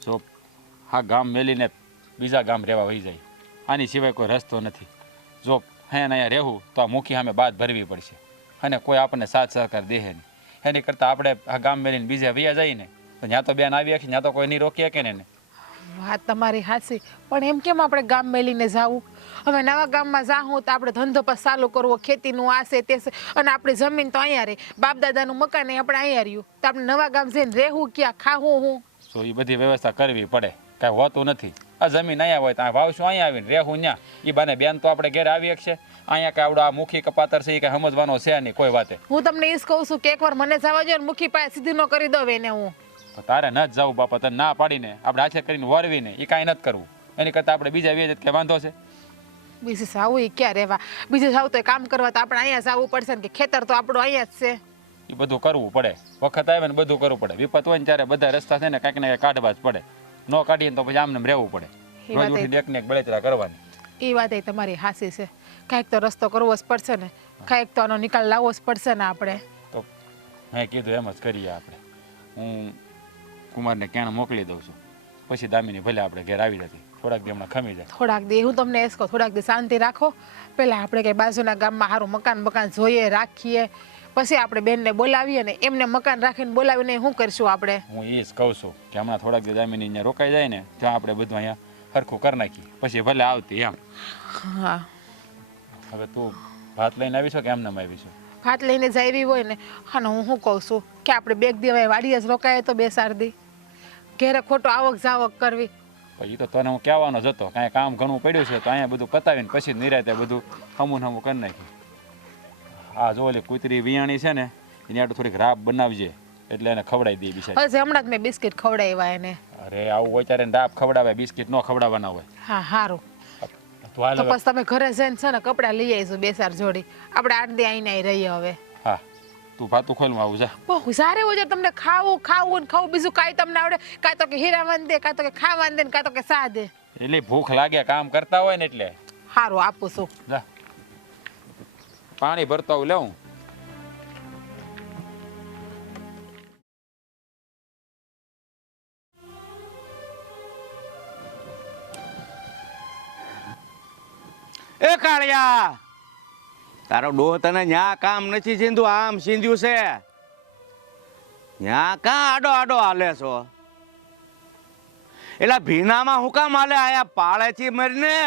જો આ ગામ મેલીને બીજા ગામ રહેવા વહી જાય, આની સિવાય કોઈ રસ્તો નથી. જો હે ને અહીંયા રહેવું તો આ મુખી સામે બાદ ભરવી પડશે અને કોઈ આપણને સાથ સહકાર દે નહીં. એની કરતાં આપણે આ ગામ મેલીને બીજે વયા જઈએ ને તો ત્યાં તો બેન આવી ત્યાં તો કોઈ નહીં રોકી શકે ને. વાત તમારી હાચી, પણ એમ કેમ આપણે ગામ મેલીને જાવું? હવે નવા ગામમાં જાઉં તો આપણે ધંધો પર ચાલુ કરવો, ખેતીનું આ છે તે છે, અને આપણી જમીન તો અહીંયા રહે, બાપ દાદાનું મકાન એ આપણે અહીંયા રહ્યું, તો આપણે નવા ગામ જઈને રહેવું ક્યાં, ખાવું હું? તો એ બધી વ્યવસ્થા કરવી પડે, કાંઈ હોતું નથી. આ જમીન અહીંયા હોય તો આ વાવશું અહીંયા આવીને રહેવું ત્યાં, એ બાને બેન તો આપણે ઘેર આવી શકશે. અહીંયા કાંઈ આવડો આ મુખી કપાતર છે એ કાંઈ સમજવાનો છે નહીં કોઈ વાતે. હું તમને એ જ કહું છું કે એકવાર મને જવા દો ને મુખી પાસે સીધી ન કરી દો એને હું. તો તારે ન જ જવું બાપા, તને ના પાડીને આપણે હાથે કરીને વરવીને એ કાંઈ નથી કરવું. એની કરતાં આપણે બીજા વેજ કે વાંધો છે? બીજે જાવું એ ક્યાં રહેવા? બીજે જાવું તો કામ કરવા તો આપણે અહીંયા જવું પડશે ને, કે ખેતર તો આપણું અહીંયા જ છે. એ બધું કરવું પડે, વખત આવે ને બધું કરવું પડે. વિપત હોય ને ત્યારે બધા રસ્તા છે ને કાંઈક ને કાંઈક કાઢવા જ પડે. ન કાઢીએ તો પછી આમને રહેવું પડે. રોજ ઉઠીને એક ને એક બળતરા કરવાની. એ વાત એ તમારી હાસી છે, કાંઈક તો રસ્તો કરવો જ પડશે ને, કાંઈક તો આનો નિકાલ લાવવો જ પડશે ને આપણે. તો મેં કીધું એમ જ કરીએ આપણે. હું કુમારને ક્યાં મોકલી દઉં છું, પછી દામિની ભલે આપણે ઘેર આવી જતી, થોડાક દી હમણાં ખમી જાય. થોડાક દી હું તમને એ જ કહું, થોડાક દી શાંતિ રાખો. પહેલાં આપણે કંઈ બાજુના ગામમાં સારું મકાન જોઈએ, રાખીએ, પછી આપણે બેનને બોલાવીએ ને. એમને મકાન રાખીને બોલાવીને શું કરશું આપણે? હું એ જ કહું છું કે હમણાં થોડાક દી દામિની અહીંયા રોકાઈ જાય ને ત્યાં આપણે બધું અહીંયા સરખું કરી નાખીએ, પછી ભલે આવતી એમ. હા, હવે તું ભાત લઈને આવીશું કે એમનામ આવીશું? ભાત લઈને જાવી હોય ને. હા, હું શું કહું છું કે આપણે બેગ દેવાય વાડીએ જ રોકાય તો 2-4 દી, ઘેરે ખોટો આવક જાવક કરવી. પછી તો તને હું કહેવાનો જ હતો, કાંઈ કામ ઘણું પડ્યું છે તો અહીંયા બધું પતાવીને પછી નિરાતે બધું હમું કરી નાખી. આ જો ઓલી કૂતરી વિયાણી છે ને એની આટલું થોડીક રાબ બનાવજે એટલે એને ખવડાવી દે બિચારી. હજી હમણાં જ મેં બિસ્કિટ ખવડાવ્યા એને. અરે આવું હોય ત્યારે રાબ ખવડાવે, બિસ્કિટ ન ખવડાવવાના હોય. હા, સારું. તો હાલ તો હવે. પછી તમે ઘરે જઈને છે ને કપડાં લઈ આવીશું 2-4 જોડી, આપણે 8 દી આવીને રહીએ હવે. હા, તું ભાતું ખોલમાં આવું જા. બહુ સારે હોય તમને ખાવું બીજું કાંઈ તમને આવડે? કાં તો કે હીરાવાન દે, કાં તો કે ખાવાન દે, કાં તો કે સા દે. એટલે ભૂખ લાગે કામ કરતા હોય ને એટલે. સારું, આપું છું. જા પાણી ભરતો આવું લેવું. એ કાળિયા, તારો ડોહ તને ન્યા કામ નથી સીંધું, આમ સીંધ્યું છે. ન્યા કાં આડો આડો હાલે છો? એટલે ભીનામાં હું કામ હાલે? આયા પાળેથી મરીને.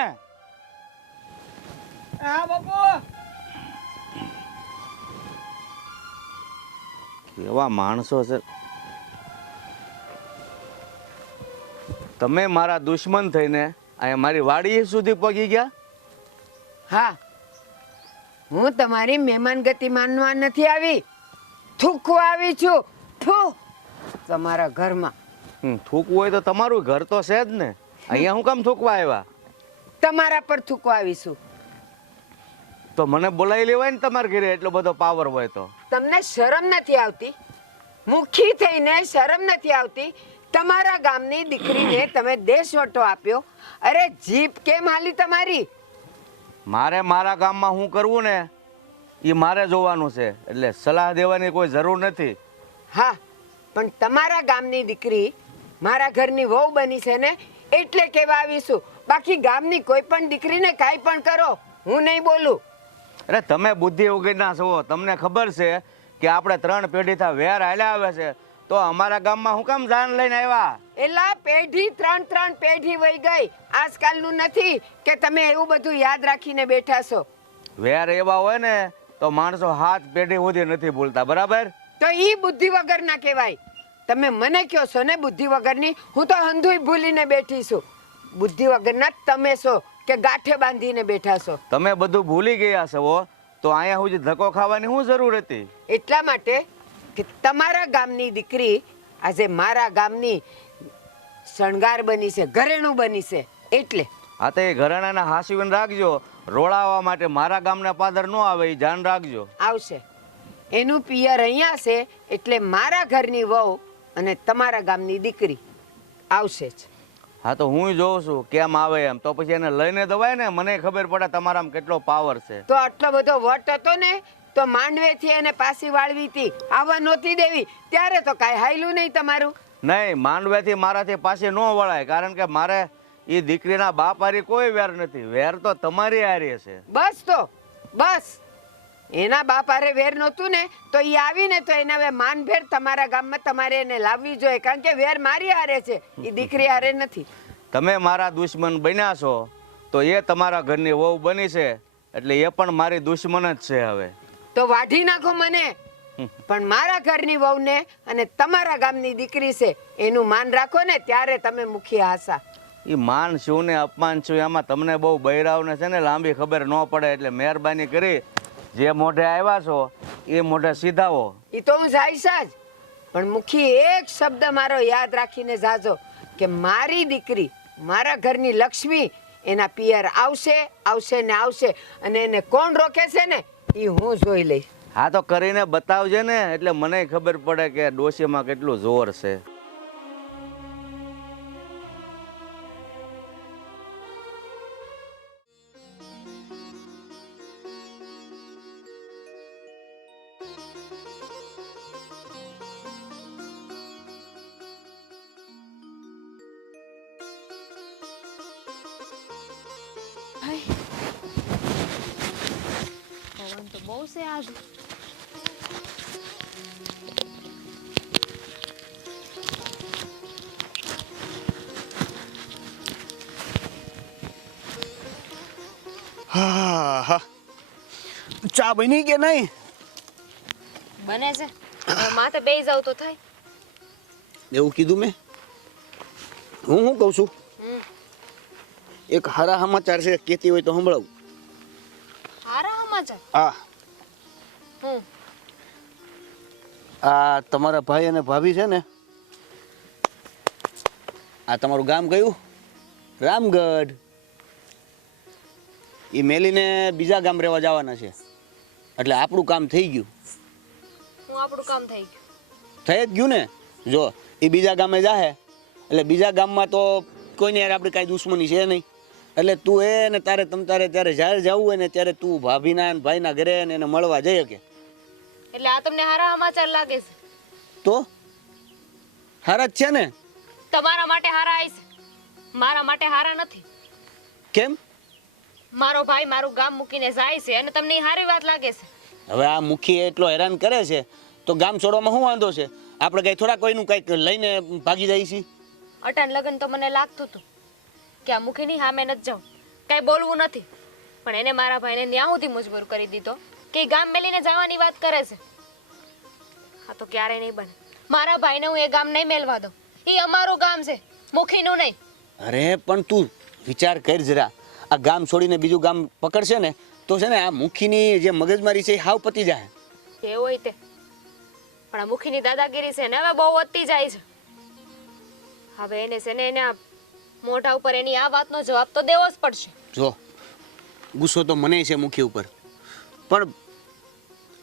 કેવા માણસો છે તમે! મારા દુશ્મન થઈને અહીંયા મારી વાડી સુધી પગી ગયા. હા, હું તમારી મહેમાન ગતિ માનવા નથી આવી, થૂકવા આવી છું. થૂ તમારા ઘરમાં. થૂકવું હોય તો તમારું ઘર તો છે જ ને. અહીંયા હું કામ થૂકવા આવ્યા? તમારા પર થૂકવા આવીશું. તો મને બોલાવી લેવાય ને તમારા ઘરે, એટલો બધો પાવર હોય તો. તમને શરમ નથી આવતી? મુખી થઈને શરમ નથી આવતી? તમારા ગામની દીકરીને તમે દેશવટો આપ્યો. અરે જીપ કેમ હાલી તમારી? મારે મારા ગામમાં શું કરવું ને એ મારે જોવાનું છે, એટલે સલાહ દેવાની કોઈ જરૂર નથી. હા, પણ તમારા ગામની દીકરી મારા ઘરની વહુ બની છે ને એટલે કેવા આવીશું. બાકી ગામની કોઈ પણ દીકરીને કાંઈ પણ કરો, હું નહીં બોલું. અરે તમે બુદ્ધિ વગરના છો. તમને ખબર છે કે આપણે 3 પેઢીથી વેર હાલ્યા આવે છે, તો અમારા ગામમાં હું કામ જાન લઈને આવ્યા? એલા પેઢી 3 પેઢી વહી ગઈ. આજકાલનું નથી કે તમે એવું બધું યાદ રાખીને બેઠા છો. વેર એવા હોય ને તો માણસો 7 પેઢી સુધી નથી ભૂલતા, બરાબર? તો ઈ બુદ્ધિ વગર ના કહેવાય. તમે મને કહો છો ને બુદ્ધિ વગરની, હું તો હંધુય ભૂલીને બેઠી છું. બુદ્ધિ વગરના તમે છો કે ગાંઠે બાંધીને બેઠા છો. તમે બધું ભૂલી ગયા છો તો અહીંયા સુધી ધક્કો ખાવાની શું જરૂર હતી? એટલા માટે કે તમારા ગામની દીકરી આજે મારા ગામની શણગાર બની છે, ઘરેણું બની છે. એટલે હા, તો એ ઘરેણાના હાસીવન રાખજો. રોળાવા માટે મારા ગામના પાદર ન આવે એ ધ્યાન રાખજો. આવશે. એનું પિયર અહીંયા છે એટલે મારા ઘરની વહુ અને તમારા ગામની દીકરી આવશે જ. હા તો હું જોઉં છું કેમ આવે એમ, તો પછી એને લઈને દવાય ને, મને ખબર પડે તમારામાં કેટલો પાવર છે. તો આટલો બધો વટ હતો ને તો માંડવેથી એને પાછી વાળવી હતી, આવવા નહોતી દેવી, ત્યારે તો કાંઈ હાયલું નહીં તમારું. નહીં, માંડવેથી મારાથી પાછી ન વળાય, કારણ કે મારે એ દીકરીના બાપ હારી કોઈ વેર નથી, વેર તો તમારી હારી છે. બસ તો બસ, એના બાપ હારે વેર નહોતું ને તો એ આવીને તો એને હવે માનભેર તમારા ગામમાં તમારે એને લાવવી જોઈએ, કારણ કે વેર મારી હારે છે, એ દીકરી હારે નથી. તમે મારા દુશ્મન બન્યા છો તો એ તમારા ઘરની વહુ બની છે, એટલે એ પણ મારી દુશ્મન જ છે. હવે તો વાઢી નાખો મને, પણ મારા ઘરની વહુને અને તમારા ગામની દીકરી છે એનું માન રાખો ને, ત્યારે તમે મુખી આશા. એ માન શું ને અપમાન શું એમાં તમને બહુ બૈરાવને છે ને લાંબી ખબર ન પડે, એટલે મહેરબાની કરી જે મોઢે આવ્યા છો એ મોઢે સીધાવો. એ તો હું જઈશ જ, પણ મુખી એક શબ્દ મારો યાદ રાખીને જાજો કે મારી દીકરી, મારા ઘરની લક્ષ્મી એના પિયર આવશે, આવશે ને આવશે, અને એને કોણ રોકે છે ને એ હું જોઈ લઈશ. હા તો કરીને બતાવજે ને, એટલે મને ખબર પડે કે ડોશીમાં કેટલું જોર છે. પવન તો બહુ છે આજ. હા, ચા બની કે નહીં? બને છે, હવે માથે બેસી જાવ તો થાય. એવું કીધું મેં? હું શું કહું છું, એક હારા સમાચાર છે, કહેતી હોય તો સંભળાવું. હારા સમાચાર? હા, હું આ તમારા ભાઈ અને ભાભી છે ને, આ તમારું ગામ કયું? રામગઢ. એ મેલીને બીજા ગામ રહેવા જવાના છે, એટલે આપણું કામ થઈ ગયું. હું આપણું કામ થઈ ગયું. થઈ જ ગયું ને. જો એ બીજા ગામે જાહે એટલે બીજા ગામમાં તો કોઈને યાર આપણે કાંઈ દુશ્મની છે નહીં, એટલે તું એ ને તારે તમ તારે ત્યારે જ્યારે જવું હોય ને ત્યારે તું ભાભીના ને ભાઈના ઘરે ને એને મળવા જઈ શકે. એટલે આ તમને હારા સમાચાર લાગે છે? તો હારા જ છે ને. તમારા માટે હારા આઈ છે, મારા માટે હારા નથી. કેમ? મારો ભાઈ મારું ગામ મૂકીને જાય છે અને તમને ઈ હારી વાત લાગે છે? હવે આ મુખી એટલો હેરાન કરે છે તો ગામ છોડવામાં શું વાંધો છે? આપણે કઈ થોડા કોઈનું કંઈક લઈને ભાગી જાય છીએ? અટાણ લગન તો મને લાગતું હતું કે આ મુખીની સામે નથી જાઉં, કઈ બોલવું નથી, પણ એને મારા ભાઈને ન્યા સુધી મજબૂર કરી દીધો કે ઈ ગામ મેલીને જવાની વાત કરે છે. હા તો ક્યારેય નહીં બને. મારા ભાઈને હું એ ગામ નહીં મેલવા દઉં. એ અમારું ગામ છે, મુખીનું નહીં. અરે પણ તું વિચાર કર જરા, આ ગામ છોડીને બીજું ગામ પકડશે ને તો છે ને આ મુખીની જે મગજમારી છે એ હાવ પતી જાય. જે હોય તે, પણ આ મુખીની દાદાગીરી છે ને હવે બહુ વધતી જાય છે. હવે એને છે ને એના મોઢા ઉપર એની આ વાતનો જવાબ તો દેવો જ પડશે. જો ગુસ્સો તો મને છે મુખી ઉપર, પણ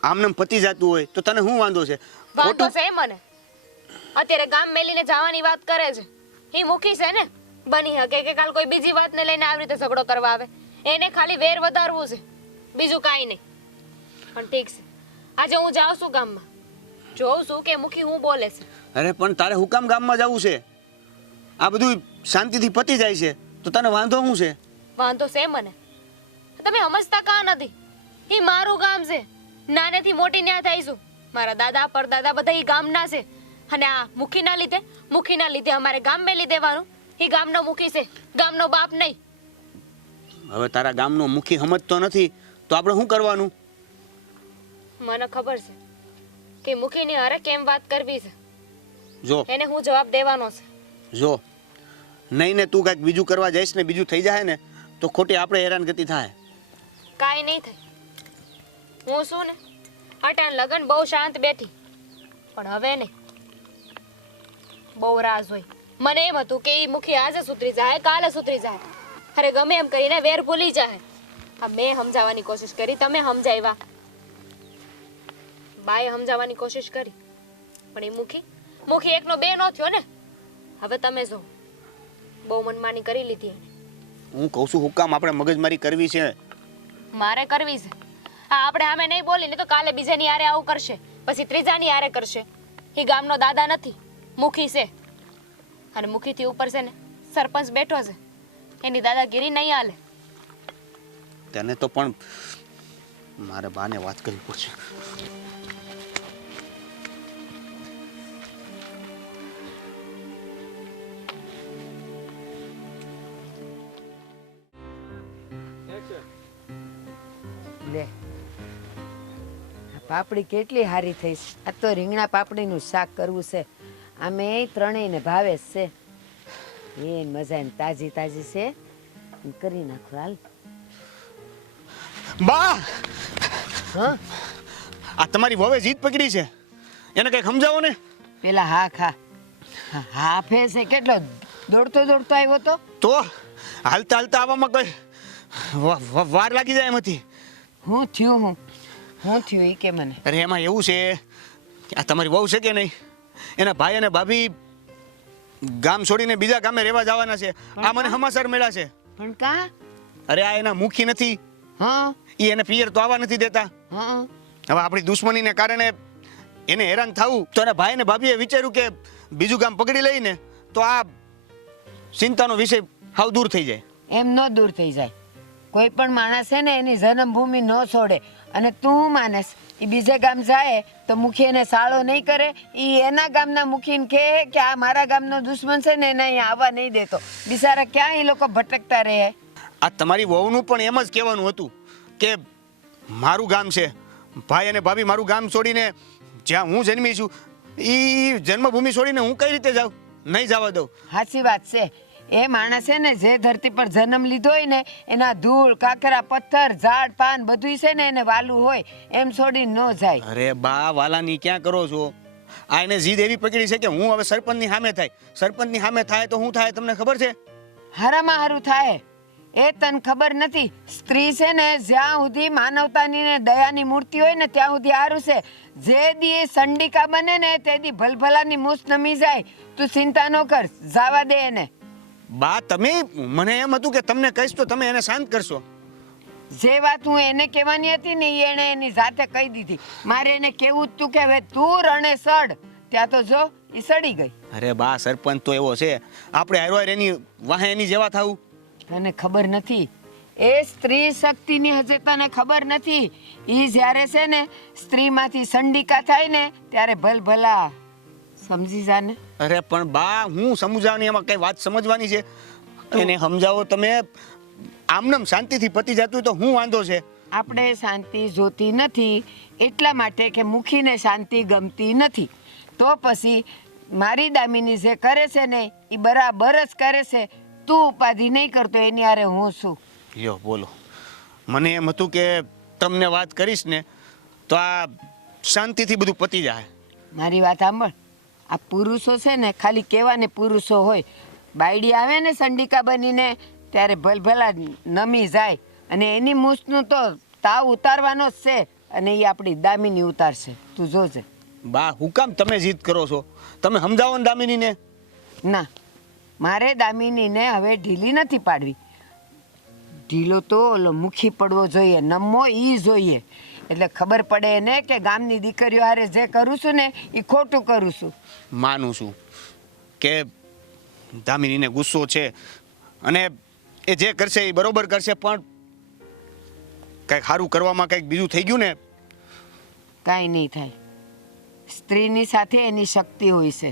આમને પતી જતું હોય તો તને શું વાંધો છે? વાંધો છે મને. અત્યારે ગામ મેલીને જવાની વાત કરે છે. એ મુખી છે ને, બની શકે કે કાલ કોઈ બીજી વાતને લઈને આવી રીતે ઝઘડો કરવા આવે. એને ખાલી વેર વધારવું છે, બીજું કાંઈ નહીં. પણ ઠીક છે, આજે હું જાઉં છું ગામમાં, જોઉં છું કે મુખી હું બોલે છે. અરે પણ તારે હું કામ ગામમાં જવું છે? આ બધું શાંતિથી પતી જાય છે તો તને વાંધો શું છે? વાંધો છે મને. તમે સમજતા કાં નથી? એ મારું ગામ છે, નાનેથી મોટી ન્યા થઈશું. મારા દાદા પરદાદા બધા એ ગામના છે, અને આ મુખીના લીધે અમારે ગામ મેલી દેવાનું. એ ગામનો મુખી છે, ગામનો બાપ નહીં. હવે તારા ગામનો મુખી સમજતો નથી તો આપણે શું કરવાનું? મને ખબર છે કે મુખીની હારે કેમ વાત કરવી છે. જો એને હું જવાબ દેવાનો છે. જો નહીં ને તું કાંઈક બીજું કરવા જઈશ ને બીજું થઈ જાય ને તો ખોટી આપણે હેરાનગતિ થાય. કાંઈ નહીં થાય. હું શું ને અટાણ લગન બહુ શાંત બેઠી, પણ હવે નહીં. બહુ રાજ હોય. મને એમ હતું કે એ મુખી આજે સુધરી જાય, કાલે સુધરી જાય, અરે ગમે એમ કરીને વેર ભૂલી જાય. હા, મેં સમજાવવાની કોશિશ કરી, તમે સમજાવ્યા, બાએ સમજાવવાની કોશિશ કરી, પણ એ મુખી એકનો બે નો થયો ને. હવે તમે જો બહુ મનમાની કરી લીધી એને. હું કહું છું હુકામ આપણે મગજમારી કરવી છે. મારે કરવી છે. હા, આપણે આમે નહીં બોલીને તો કાલે બીજાની હારે આવું કરશે, પછી ત્રીજાની હારે કરશે. એ ગામનો દાદા નથી, મુખી છે. અને મુખીથી ઉપર છે ને સરપંચ બેઠો છે, એની દાદાગીરી નહીં હાલે. તેને તો પણ મારે બાને વાત કરવી પડશે. લે આ પાપડી કેટલી સારી થઈ છે. આ તો રીંગણા પાપડીનું શાક કરવું છે. આમે ત્રણેયને ભાવે જ છે. એ મજા ને તાજી તાજી છે. કરી નાખો હાલ. બા, હા, આ તમારી વહુએ જીદ પકડી છે, એને કઈ સમજાવો ને. પેલા હા ખા. હા ફે છે કેટલો દોડતો દોડતો આવ્યો તો હાલતા હાલતા આવવામાં કઈ વાર લાગી જાય એમ હતી. હું થયું ઈ કે મને. અરે એમાં એવું છે કે આ તમારી વહુ છે કે નહીં, એના ભાઈ અને ભાભી ગામ છોડીને બીજા ગામે રહેવા જવાના છે. આ મને સમાચાર મળ્યા છે. પણ કા? અરે આ એના મુખી નથી, હા એ એને પિયર તો આવવા નથી દેતા. હા હવે આપણી દુશ્મનીને કારણે એને હેરાન થવું, તો એના ભાઈ અને ભાભીએ વિચાર્યું કે બીજું ગામ પકડી લઈને તો આ ચિંતાનો વિષય હાવ દૂર થઈ જાય. એમ ન દૂર થઈ જાય. કોઈ પણ માણસ છે ને એની જન્મભૂમિ ન છોડે. અને તું માનસ એ બીજે ગામ જાય તો મુખી એને સાળો નહીં કરે. એ એના ગામના મુખીને કહે કે આ મારા ગામનો દુશ્મન છે ને એને અહીંયા આવવા નહીં દેતો. બિચારા ક્યાં એ લોકો ભટકતા રહે. આ તમારી વહુનું પણ એમ જ કહેવાનું હતું કે મારું ગામ છે, ભાઈ અને ભાભી મારું ગામ છોડીને જ્યાં હું જન્મી છું એ જન્મભૂમિ છોડીને હું કઈ રીતે જાઉં? નહીં જવા દઉં. સાચી વાત છે. એ માણસે ને જે ધરતી પર જન્મ લીધો હોય ને એના ધૂળ કાકરા પથ્થર ઝાડ પાન બધું છે ને એને વાલું હોય, એમ છોડીને ન જાય. અરે બા, વાલાની ક્યાં કરો છો? આ એને જીદ એવી પકડી છે કે હું હવે સરપંચની સામે થાય. સરપંચની સામે થાય તો શું થાય તમને ખબર છે? હારામાં હારું થાય. એ તને ખબર નથી, સ્ત્રી છે ને જ્યાં સુધી માનવતાની ને દયાની મૂર્તિ હોય ને ત્યાં સુધી હારું છે. જે દી એ સંડિકા બને ને તે દી ભલભલાની મૂછ નમી જાય. તું ચિંતા ન કર, જવા દે એને. બા, તમે મને એમ હતું કે તમને કહીશ તો તમે એને શાંત કરશો. જે વાત હું એને કહેવાની હતી ને એ એને એની જાતે કહી દીધી. મારે એને કેવું જ તું કે હવે તું રણે સડ. ત્યાં તો જો એ સડી ગઈ. અરે બા, સરપંચ તો એવો છે, આપણે હારવાર એની વાહે એની જેવા થવું. તને ખબર નથી, એ સ્ત્રી શક્તિની હજે તને ખબર નથી. એ જ્યારે છે ને સ્ત્રીમાંથી સંડિકા થાય ને ત્યારે ભલભલા સમજી જા ને. અરે પણ બા, હું સમજાવવાની એમાં કઈ વાત સમજવાની છે? એને સમજાવો તમે. આમનામ શાંતિથી પતી જતું તો હું વાંધો છે? આપણે શાંતિ જોતી નથી એટલા માટે કે મુખીને શાંતિ ગમતી નથી. તો પછી મારી દામિની જે કરે છે ને એ બરાબર જ કરે છે. તું ઉપાધિ નહીં કરતો એની હારે હું છું. લ્યો બોલો. મને એમ હતું કે તમને વાત કરીશ ને તો આ શાંતિથી બધું પતી જાય. મારી વાત સાંભળ. આ પુરુષો છે ને ખાલી કહેવાને પુરુષો હોય. બાયડી આવે ને સંડિકા બનીને ત્યારે ભલભલા નમી જાય. અને એની મૂછનું તો તાવ ઉતારવાનો જ છે. અને એ આપણી દામિની ઉતારશે, તું જોજે. બા, હું કામ તમે જીદ કરો છો? તમે સમજાવો ને દામિનીને. ના, મારે દામિનીને હવે ઢીલી નથી પાડવી. ઢીલો તો ઓલો મુખી પડવો જોઈએ, નમો ઈ જોઈએ. એટલે ખબર પડે એને કે ગામની દીકરીઓ હારે જે કરું છું ને એ ખોટું કરું છું. માનું છું કે દામિનીને ગુસ્સો છે અને એ જે કરશે એ બરોબર કરશે, પણ કંઈક સારું કરવામાં કંઈક બીજું થઈ ગયું ને. કાંઈ નહીં થાય. સ્ત્રીની સાથે એની શક્તિ હોય છે,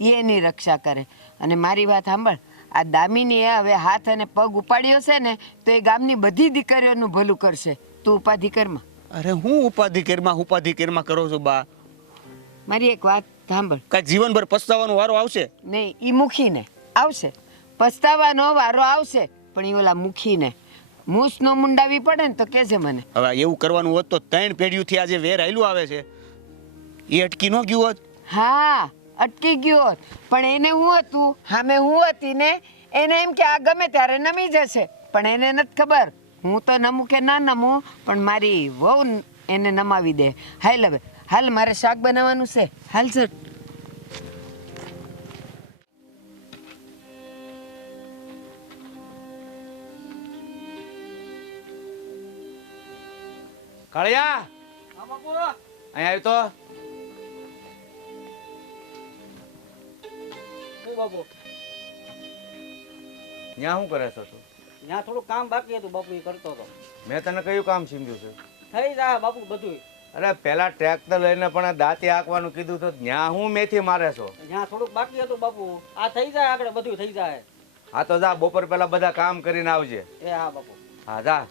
એ એની રક્ષા કરે. અને મારી વાત સાંભળ, આ દામિનીએ હવે હાથ અને પગ ઉપાડ્યો છે ને તો એ ગામની બધી દીકરીઓનું ભલું કરશે. તું ઉપાધિ કરમાં. અરે હું ઉપાધિ કેરમાં કરો છો બા? મારી એક વાત સાંભળ. કાંઈક જીવનભર પસ્તાવાનો વારો આવશે. નહીં, એ મુખીને આવશે પસ્તાવાનો વારો આવશે, પણ એ ઓલા મુખીને મૂછ નો મુંડાવી પડે ને તો કહેજે મને. હવે એવું કરવાનું હોત તો 3 પેઢીઓથી આજે વેર આયલું આવે છે એ અટકી ન ગયું હોત. હા, અટકી ગયો હોત. પણ એને હું હતું, સામે હું હતી ને, એને એમ કે આ ગમે ત્યારે નમી જશે. પણ એને નથી ખબર હું તો નમું કે ના નમું, પણ મારી વહુ એને નમાવી દે. હાલ હવે હાલ, મારે શાક બનાવવાનું છે. હાલ. 。 . 。 . . . . . . . . . . . . . . . . . . . . . . . . . . . . . . . . . . . . 。 . . 。 . . 。 . . 。 . . . . . . 。 . . . કાળિયા અહીંયા આવ્યો તો બાપુ ત્યાં શું કરે છો તું? ત્યાં થોડું કામ બાકી હતું બાપુ, એ કરતો હતો. મેં તને કયું કામ શીખ્યું છે? થઈ જાય બાપુ બધું. અરે પેલા ટ્રેક્ટર લઈને પણ દાંતી હાંકવાનું કીધું તો ત્યાં હું મેથી મારે છો? ત્યાં થોડુંક બાકી હતું બાપુ, આ થઈ જાય આગળ બધું થઈ જાય. હા તો જા બપોર પેલા બધા કામ કરીને આવજે. એ હા બાપુ. હા જા.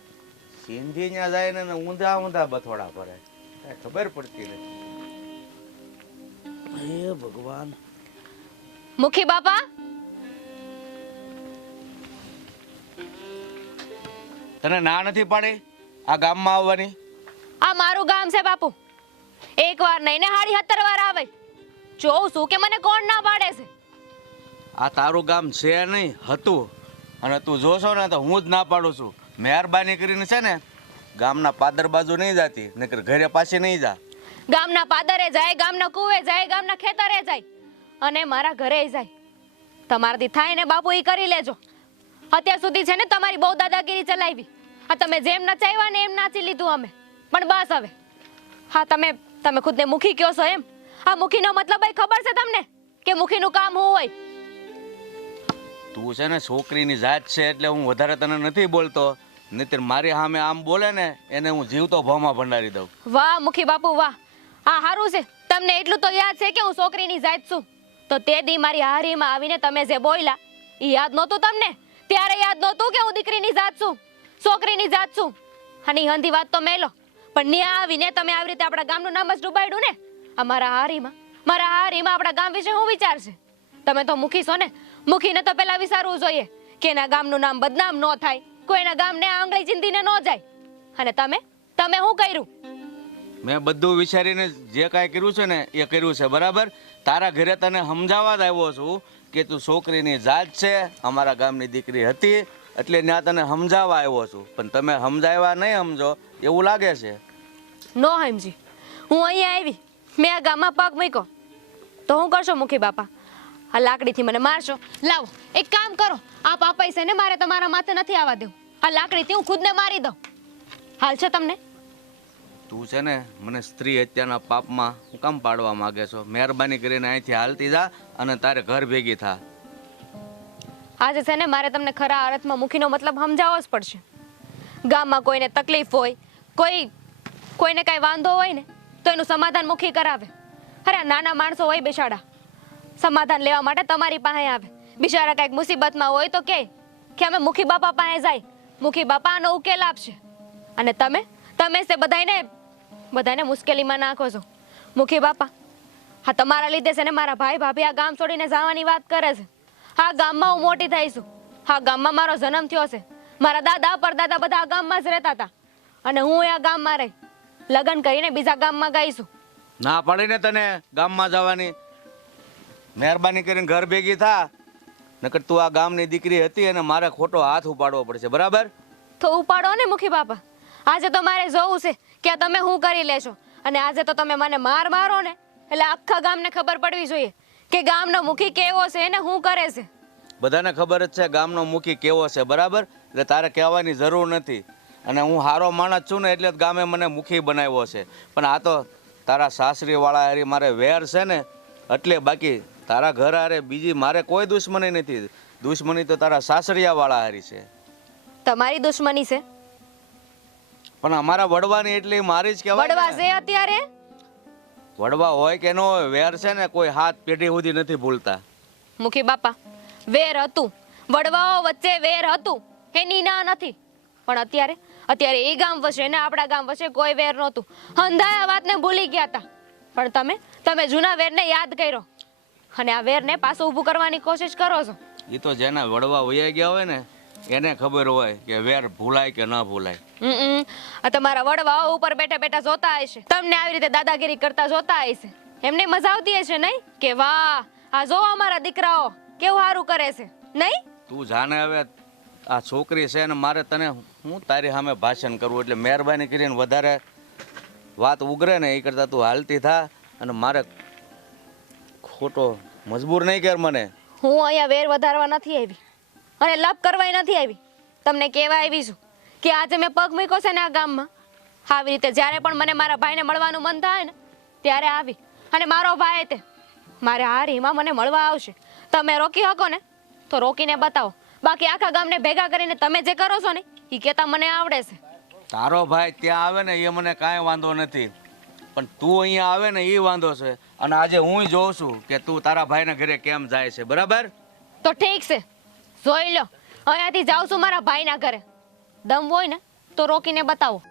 સિંધી ત્યાં જાય ને ઊંધા ઊંધા બથોડા પડે, કાંઈ ખબર પડતી નથી. હે ભગવાન. મુખી બાપા, તને ના નથી પાડી આ ગામમાં આવવાની? આ મારું ગામ છે બાપુ. એક વાર નહીં ને 17 વાર આવે. જોઉં છું કે મને કોણ ના પાડે છે. આ તારું ગામ છે નહીં, હતું. અને તું જોશો ને તો હું જ ના પાડું છું. મહેરબાની કરીને છે ને ગામના પાદર બાજુ નહીં જાતી, નકર ઘરે પાછી નહીં જા. ગામના પાદરે જાય, ગામના કુવે જાય, ગામના ખેતરે જાય અને મારા ઘરે જાય. તમારાથી થાય ને બાપુ એ કરી લેજો. અત્યાર સુધી છે ને તમારી બહુ દાદાગીરી ચલાવી. આ તમે જેમ નચાવ્યા ને એમ નાચી લીધું અમે. પણ બસ હવે. હા તમે ખુદને મુખી કહો છો એમ? આ મુખીનો મતલબ એ ખબર છે તમને કે મુખીનું કામ શું હોય? તું છે ને છોકરીની જાત છે એટલે હું વધારે તને નથી બોલતો, નહીતર મારી સામે આમ બોલે ને એને હું જીવતો ભાવમાં ભંડારી દઉં. વાહ મુખી બાપુ વાહ. આ હારું છે તમને એટલું તો યાદ છે કે હું છોકરીની જાત છું. તો તે દી મારી હારીમાં આવીને તમે જે બોલ્યા એ યાદ નહોતું તમને? ત્યારે યાદ નહોતું કે હું દીકરીની જાત છું, છોકરીની જાત છું? અને હંધી વાત તો મેલો, પણ ન્યા આવીને તમે આવી રીતે આપણા ગામનું નામ જ ડૂબાડ્યું ને. આ મારા હારીમાં આપણા ગામ વિશે શું વિચાર છે? તમે તો મુખી છો ને, મુખીને તો પેલા વિચારવું જોઈએ કે એના ગામનું નામ બદનામ ન થાય, કોઈના ગામને આંગળી ચીંધીને ન જાય. અને તમે શું કર્યું? મેં બધું વિચારીને જે કાંઈ કર્યું છે ને એ કર્યું છે, બરાબર? તારા ઘરે તને સમજાવવા જ આવ્યો છું કે તું છોકરીની જાત છે, અમારા ગામની દીકરી હતી એટલે ત્યાં તને સમજાવવા આવ્યો છું. પણ તમે સમજાવ્યા નહીં સમજો એવું લાગે છે. નો સમજી. હું અહીંયા આવી, મેં આ ગામમાં પગ મૂક્યો તો હું કરશો મુખી બાપા? આ લાકડીથી મને મારશો? લાવો એક કામ કરો, આ પાપાઈ છે ને મારે તમારા માથે નથી આવવા દેવું. આ લાકડીથી હું ખુદને મારી દઉં. હાલ છે તમને? તું છે ને મને સ્ત્રી હત્યાના પાપમાં હું કામ પાડવા માંગે છો? મહેરબાની કરીને અહીંથી હાલતી જા અને તારે ઘર ભેગી થા. આજે છે ને મારે તમને ખરા અર્થમાં મુખીનો મતલબ સમજાવવો જ પડશે. ગામમાં કોઈને તકલીફ હોય, કોઈને કાંઈ વાંધો હોય ને તો એનું સમાધાન મુખી કરાવે. અરે નાના માણસો હોય બેસાડા, સમાધાન લેવા માટે તમારી પાસે આવે. બિચારા કાંઈક મુસીબતમાં હોય તો કે અમે મુખી બાપા પાસે જાય, મુખી બાપા આનો ઉકેલ આપશે. અને તમે તે બધાને મુશ્કેલીમાં નાખો છો. મુખી બાપા, હા તમારા લીધે છે ને મારા ભાઈ ભાભી આ ગામ છોડીને જવાની વાત કરે છે. આ ગામમાં હું મોટી થઈ છું, આ ગામમાં મારો જન્મ થયો છે. મારા દાદા પરદાદા બધા આ ગામમાં જ રહેતા હતા અને હું આ ગામમાં રહી લગ્ન કરીને બીજા ગામમાં ગઈ છું. ના પાડીને તને ગામમાં જવાની? મહેરબાની કરીને ઘર ભેગી થા, નકર તું આ ગામની દીકરી હતી અને મારે ખોટો હાથ ઉપાડવો પડશે, બરાબર? તો ઉપાડો ને મુખી બાપા. આજે તો મારે જોવું છે કે તમે શું કરી લેશો. અને આજે તો તમે મને મારો ને એટલે આખા ગામને ખબર પડવી જોઈએ કે ગામનો મુખી કેવો છે ને શું કરે છે. બધાને ખબર જ છે ગામનો મુખી કેવો છે, બરાબર? એટલે તારે કહેવાની જરૂર નથી. અને હું સારો માણસ છું ને એટલે જ ગામે મને મુખી બનાવ્યો છે. પણ આ તો તારા સાસરીવાળા હારી મારે વેર છે ને એટલે, બાકી તારા ઘર હારે બીજી મારે કોઈ દુશ્મની નથી. દુશ્મની તો તારા સાસરિયાવાળા હારી છે. તમારી દુશ્મની છે? પણ અમારા વડવાની એટલી મારી જ કહેવાય. વડવા છે અત્યારે? વડવા હોય કે ન હોય, વેર છે ને કોઈ હાથ પેઢી સુધી નથી ભૂલતા. મુખી બાપા, વેર હતું, વડવાઓ વચ્ચે વેર હતું, એની ના નથી. પણ અત્યારે એ ગામ વચ્ચે ને આપણા ગામ વચ્ચે કોઈ વેર નહોતું. હંધાય આ વાતને ભૂલી ગયા હતા. પણ તમે જૂના વેરને યાદ કર્યો અને આ વેરને પાછું ઊભું કરવાની કોશિશ કરો છો. એ તો જેના વડવા વયા ગયા હોય ને એને ખબર હોય કે વેર ભૂલાય કે ન ભૂલાય. આ તમારા વડવાઓ ઉપર બેઠા બેઠા જોતા હશે, તમને આવી રીતે દાદાગીરી કરતા જોતા હશે. એમને મજા આવતી હશે નહીં કે વાહ આ જો અમારા દીકરાઓ કેવું સારું કરે છે, નહીં? તું જાણે હવે આ છોકરી છે ને મારે તને હું તારી સામે ભાષણ કરવું, એટલે મહેરબાની કરીને વધારે વાત ઉગરે ને એ કરતાં તું હાલતી થા અને મારે ખોટો મજબૂર નહીં કર મને. હું અહીંયા વેર વધારવા નથી આવી અને લપ કરવાય નથી આવી. તમને કહેવા આવી છું કે આજે મેં પગ મૂક્યો છે ને આ ગામમાં, આવી રીતે જ્યારે પણ મને મારા ભાઈને મળવાનું મન થાય ને ત્યારે આવી અને મારો ભાઈ તે મારે આ રીમાં મને મળવા આવશે. તમે રોકી શકો ને તો રોકીને બતાવો, બાકી આખા ગામને ભેગા કરીને તમે જે કરો છો ને એ કહેતા મને આવડે છે. તારો ભાઈ ત્યાં આવે ને એ મને કાંઈ વાંધો નથી, પણ તું અહીંયા આવે ને એ વાંધો છે. અને આજે હું જોઉં છું કે તું તારા ભાઈના ઘરે કેમ જાય છે. બરાબર? તો ઠીક છે, જોઈ લો. અહીંયાથી જાઉં છું મારા ભાઈના ઘરે. દમ હોય ને તો રોકીને બતાવો.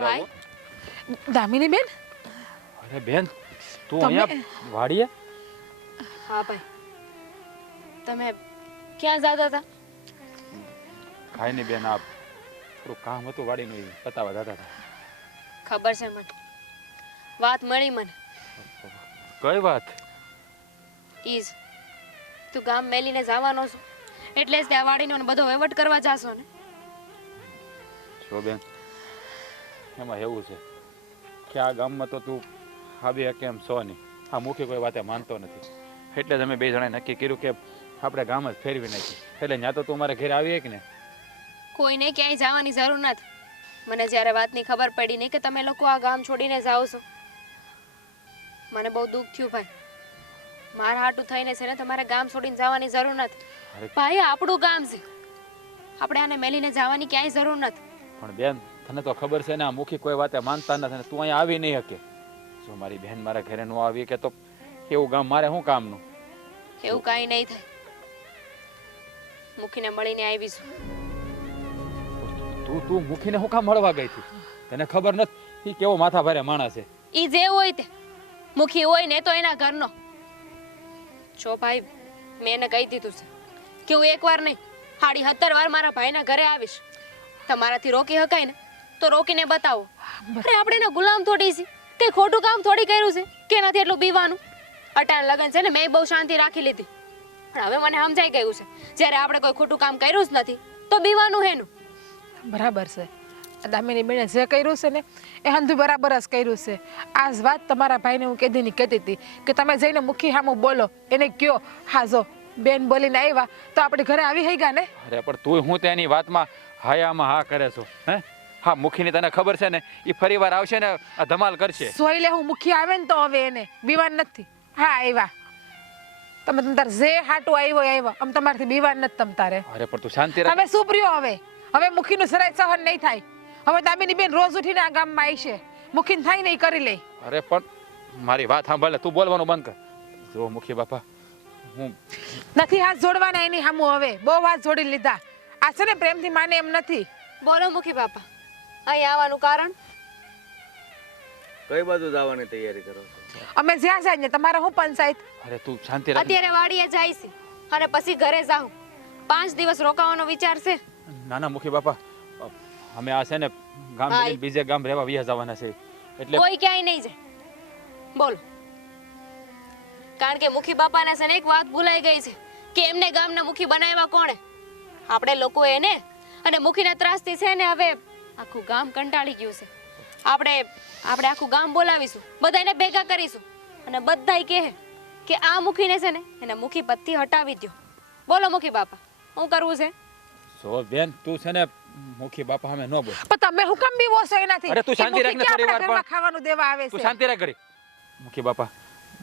ભાઈ, દામિની બેન, અરે બેન, તું તમે- અહીંયા વાડીએ? હા ભાઈ, તમે ક્યાં જતા હતા? કાંઈ નહીં બેન, આ થોડું કામ હતું વાડીનું, એ પતાવા જતા હતા. ખબર છે મને, વાત મળી મને. કઈ વાત? ઈજ તું ગામ મેલીને જવાનો છો એટલે જ ત્યાં વાડીનો ને બધો વહીવટ કરવા જાશો ને? જો બેન, એમાં એવું છે કે આ ગામમાં તો તું આવી કેમ છો નહીં, આ મુખી કોઈ વાતે માનતો નથી, એટલે જ અમે બે જણાએ નક્કી કર્યું કે આપણે ગામ જ ફેરવી નાખીએ. એટલે ત્યાં તો તું મારા ઘરે આવી કે ને? કોઈને ક્યાંય જવાની જરૂર નથી. મને જ્યારે વાતની ખબર પડી નહીં કે તમે લોકો આ ગામ છોડીને જાઓ છો, મને બહુ દુઃખ થયું ભાઈ. મારા હાટું થઈને છે ને તમારે ગામ છોડીને જવાની જરૂર નથી. ભાઈ, આપણું ગામ છે, આપણે આને મેલીને જવાની ક્યાંય જરૂર નથી. પણ બેન, તને તો ખબર છે ને આ મુખી કોઈ વાતે માનતા નથી, ને તું અહીંયા આવી નહીં શકે. જો મારી બહેન મારા ઘરે ન આવી કે તો એવું ગામ મારે શું કામનું? એવું કાંઈ નહીં થાય. મુખીને મળીને આવીશું. તું મુખીને શું કામ મળવા ગઈ હતી? તને ખબર નથી કેવો માથા ભારે માણસ છે? ઈ જે હોય તે, મુખી હોય ને તો એના ઘરનો. જો ભાઈ, મેં એને કહી દીધું છે કે હું એકવાર નહીં 17 વાર મારા ભાઈના ઘરે આવીશ. તમારાથી રોકી શકાય ને તો રોકીને બતાવો. અરે આપણે એના ગુલામ થોડી છે, તે ખોટું કામ થોડી કર્યું છે કે એનાથી એટલું બીવાનું. અટાણ લગન છે ને મેં બહુ શાંતિ રાખી લીધી, પણ હવે મને સમજાઈ ગયું છે જ્યારે આપણે કોઈ ખોટું કામ કર્યું જ નથી તો બીવાનું હેનું. બરાબર છે. દામિની બેને જે કર્યું છે ને એ હંધુ બરાબર જ કર્યું છે. આ જ વાત તમારા ભાઈને હું કીધી કહેતી હતી કે તમે જઈને મુખી સામું બોલો, એને કયો હા જો બેન બોલીને આવ્યા તો આપણે ઘરે આવી હઈ ગયા ને. અરે પણ તું હું તેની વાતમાં હાયામાં હા કરે છો? હે, હા, મુખીની તને ખબર છે ને એ ફરી વાર આવશે ને આ ધમાલ કરશે. સોઈ લે, હું મુખી આવે ને તો હવે એને બીવાન નથી. હા આવ્યા તમે તમતાર જે હાટું આવ્યો આમ તમારથી બીવાન નથી તમતારે. અરે પણ તું શાંતિ રાખ. હવે શું પ્રિયો, હવે મુખીનું સરાય સહન નહીં થાય. હવે દામિની બેન રોજ ઉઠીને આ ગામમાં આવશે, મુખીને થાય ને ઈ કરી લે. અરે પણ મારી વાત સાંભળ, તું બોલવાનું બંધ કર. જો મુખી બાપા, હું નથી હાથ જોડવાના એની સામું, હવે બહુ હાથ જોડી લીધા. આ છે ને પ્રેમથી માને એમ નથી. બોલો મુખી બાપા, અહીં આવવાનું કારણ? કઈ બાજુ જવાની તૈયારી કરો છો? અમે જ્યાં જાય ને તમારે શું પંચાયત. અરે તું શાંતિ રાખ. અત્યારે વાડીએ જાય છે અને પછી ઘરે જાઉં. 5 દિવસ રોકાવાનો વિચાર છે. ના ના મુખી બાપા, અમે આ છે ને ગામ હાય. છોડીને બીજે ગામ રહેવા વિયા જવાના છે, એટલે કોઈ ક્યાંય નહીં જાય. બોલો. કારણ કે મુખી બાપાને છે ને એક વાત ભૂલાઈ ગઈ છે કે એમને ગામના મુખી બનાવ્યા કોણે? આપણે લોકો એને. અને મુખીના ત્રાસથી છે ને હવે આખું ગામ કંટાળી ગયું છે. આપણે આખું ગામ બોલાવીશું, બધાને ભેગા કરીશું અને બધાય કહે કે આ મુખીને છે ને એને મુખી પદથી હટાવી દો. બોલો મુખી બાપા, શું કરવું છે? જો બેન, તું છે ને મુખી બાપા સામે ન બોલ. પણ તમે હું કેમ બીવો છો એનાથી? અરે તું કે શાંતિ રાખ ને મુખી થોડી ક્યાં વાર આપણા ઘરમાં ખાવાનું દેવા આવે તું છે? શાંતિ રાખ ઘડી. મુખી બાપા,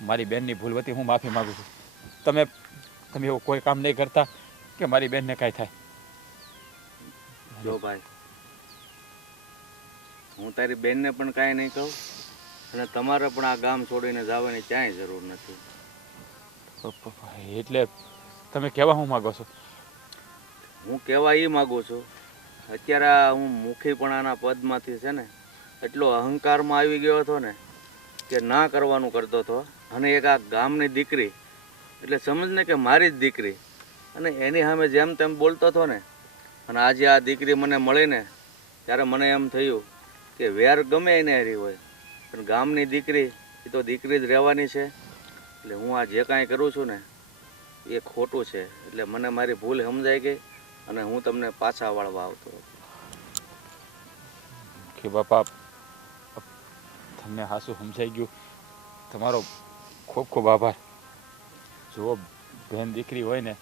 મારી બેનની ભૂલ વતી હું માફી માંગુ છું. તમે એવું કોઈ કામ નહીં કરતા કે મારી બેનને કાંઈ થાય. જો ભાઈ, હું તારી બેનને પણ કાંઈ નહીં કહું અને તમારે પણ આ ગામ છોડીને જવાની ક્યાંય જરૂર નથી. એટલે તમે કહેવા હું માંગો છો? હું કહેવા એ માગું છું, અત્યારે આ હું મુખીપણાના પદમાંથી છે ને એટલો અહંકારમાં આવી ગયો હતો ને કે ના કરવાનું કરતો હતો. અને એક આ ગામની દીકરી એટલે સમજ ને કે મારી જ દીકરી, અને એની સામે જેમ તેમ બોલતો હતો ને. અને આજે આ દીકરી મને મળીને ત્યારે મને એમ થયું કે વેર ગમે એને હારી હોય પણ ગામની દીકરી એ તો દીકરી જ રહેવાની છે. એટલે હું આ જે કાંઈ કરું છું ને એ ખોટું છે. એટલે મને મારી ભૂલ સમજાઈ ગઈ અને હું તમને પાછા વાળવા આવતો હતો. કે બાપા તમને હાસું સમજાઈ ગયું, તમારો ખૂબ ખૂબ આભાર. જો બહેન દીકરી હોય ને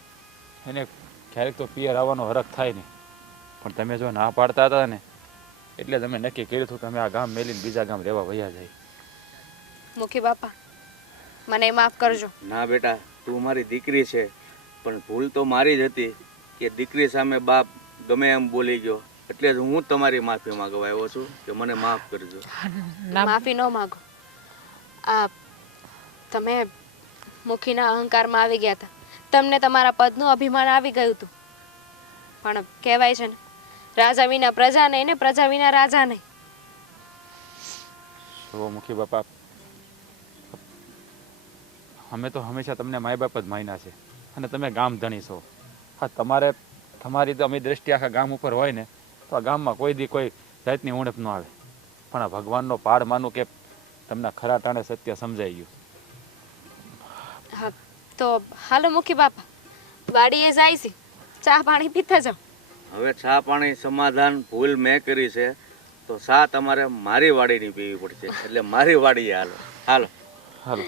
એને ક્યારેક તો પિયર આવવાનો હરખ થાય નહીં, પણ તમે જો ના પાડતા હતા ને એટલે તમે નક્કી કર્યું હતું કે અમે આ ગામ મેલીને બીજા ગામ રહેવા વયા જાય. મુખી બાપા, મને માફ કરજો. ના બેટા, તું મારી દીકરી છે, પણ ભૂલ તો મારી જ હતી કે દીકરી સામે બાપ ગમે એમ બોલી ગયો, એટલે જ હું તમારી માફી માંગવા આવ્યો છું કે મને માફ કરજો. માફી ન માગો. આ તમે મુખીના અહંકારમાં આવી ગયા હતા, તમને તમારા પદનું અભિમાન આવી ગયું હતું. પણ કહેવાય છે ને, રાજા વિના પ્રજા નહીં ને પ્રજા વિના રાજા નહીં. તો મુખી બાપા, અમે તો હંમેશા તમને માય બાપ જ માન્યા છે અને તમે ગામ ધણી છો. હા, તમારી તો અમે દ્રષ્ટિ આખા ગામ ઉપર હોય ને તો આ ગામમાં કોઈ દી કોઈ જાતની ઉણપ ન આવે, પણ આ ભગવાનનો પાડ માનું કે તમને ખરા ટાણે સત્ય સમજાઈ ગયું. હા, તો હાલો મુખી બાપા, વાડીએ જાય છે, ચા પાણી પીતા જાઓ. હવે ચા પાણી સમાધાન ભૂલ મેં કરી છે, તો ચા તમારે મારી વાડીની પીવી પડશે, એટલે મારી વાડીએ હાલો. હાલો. હાલો.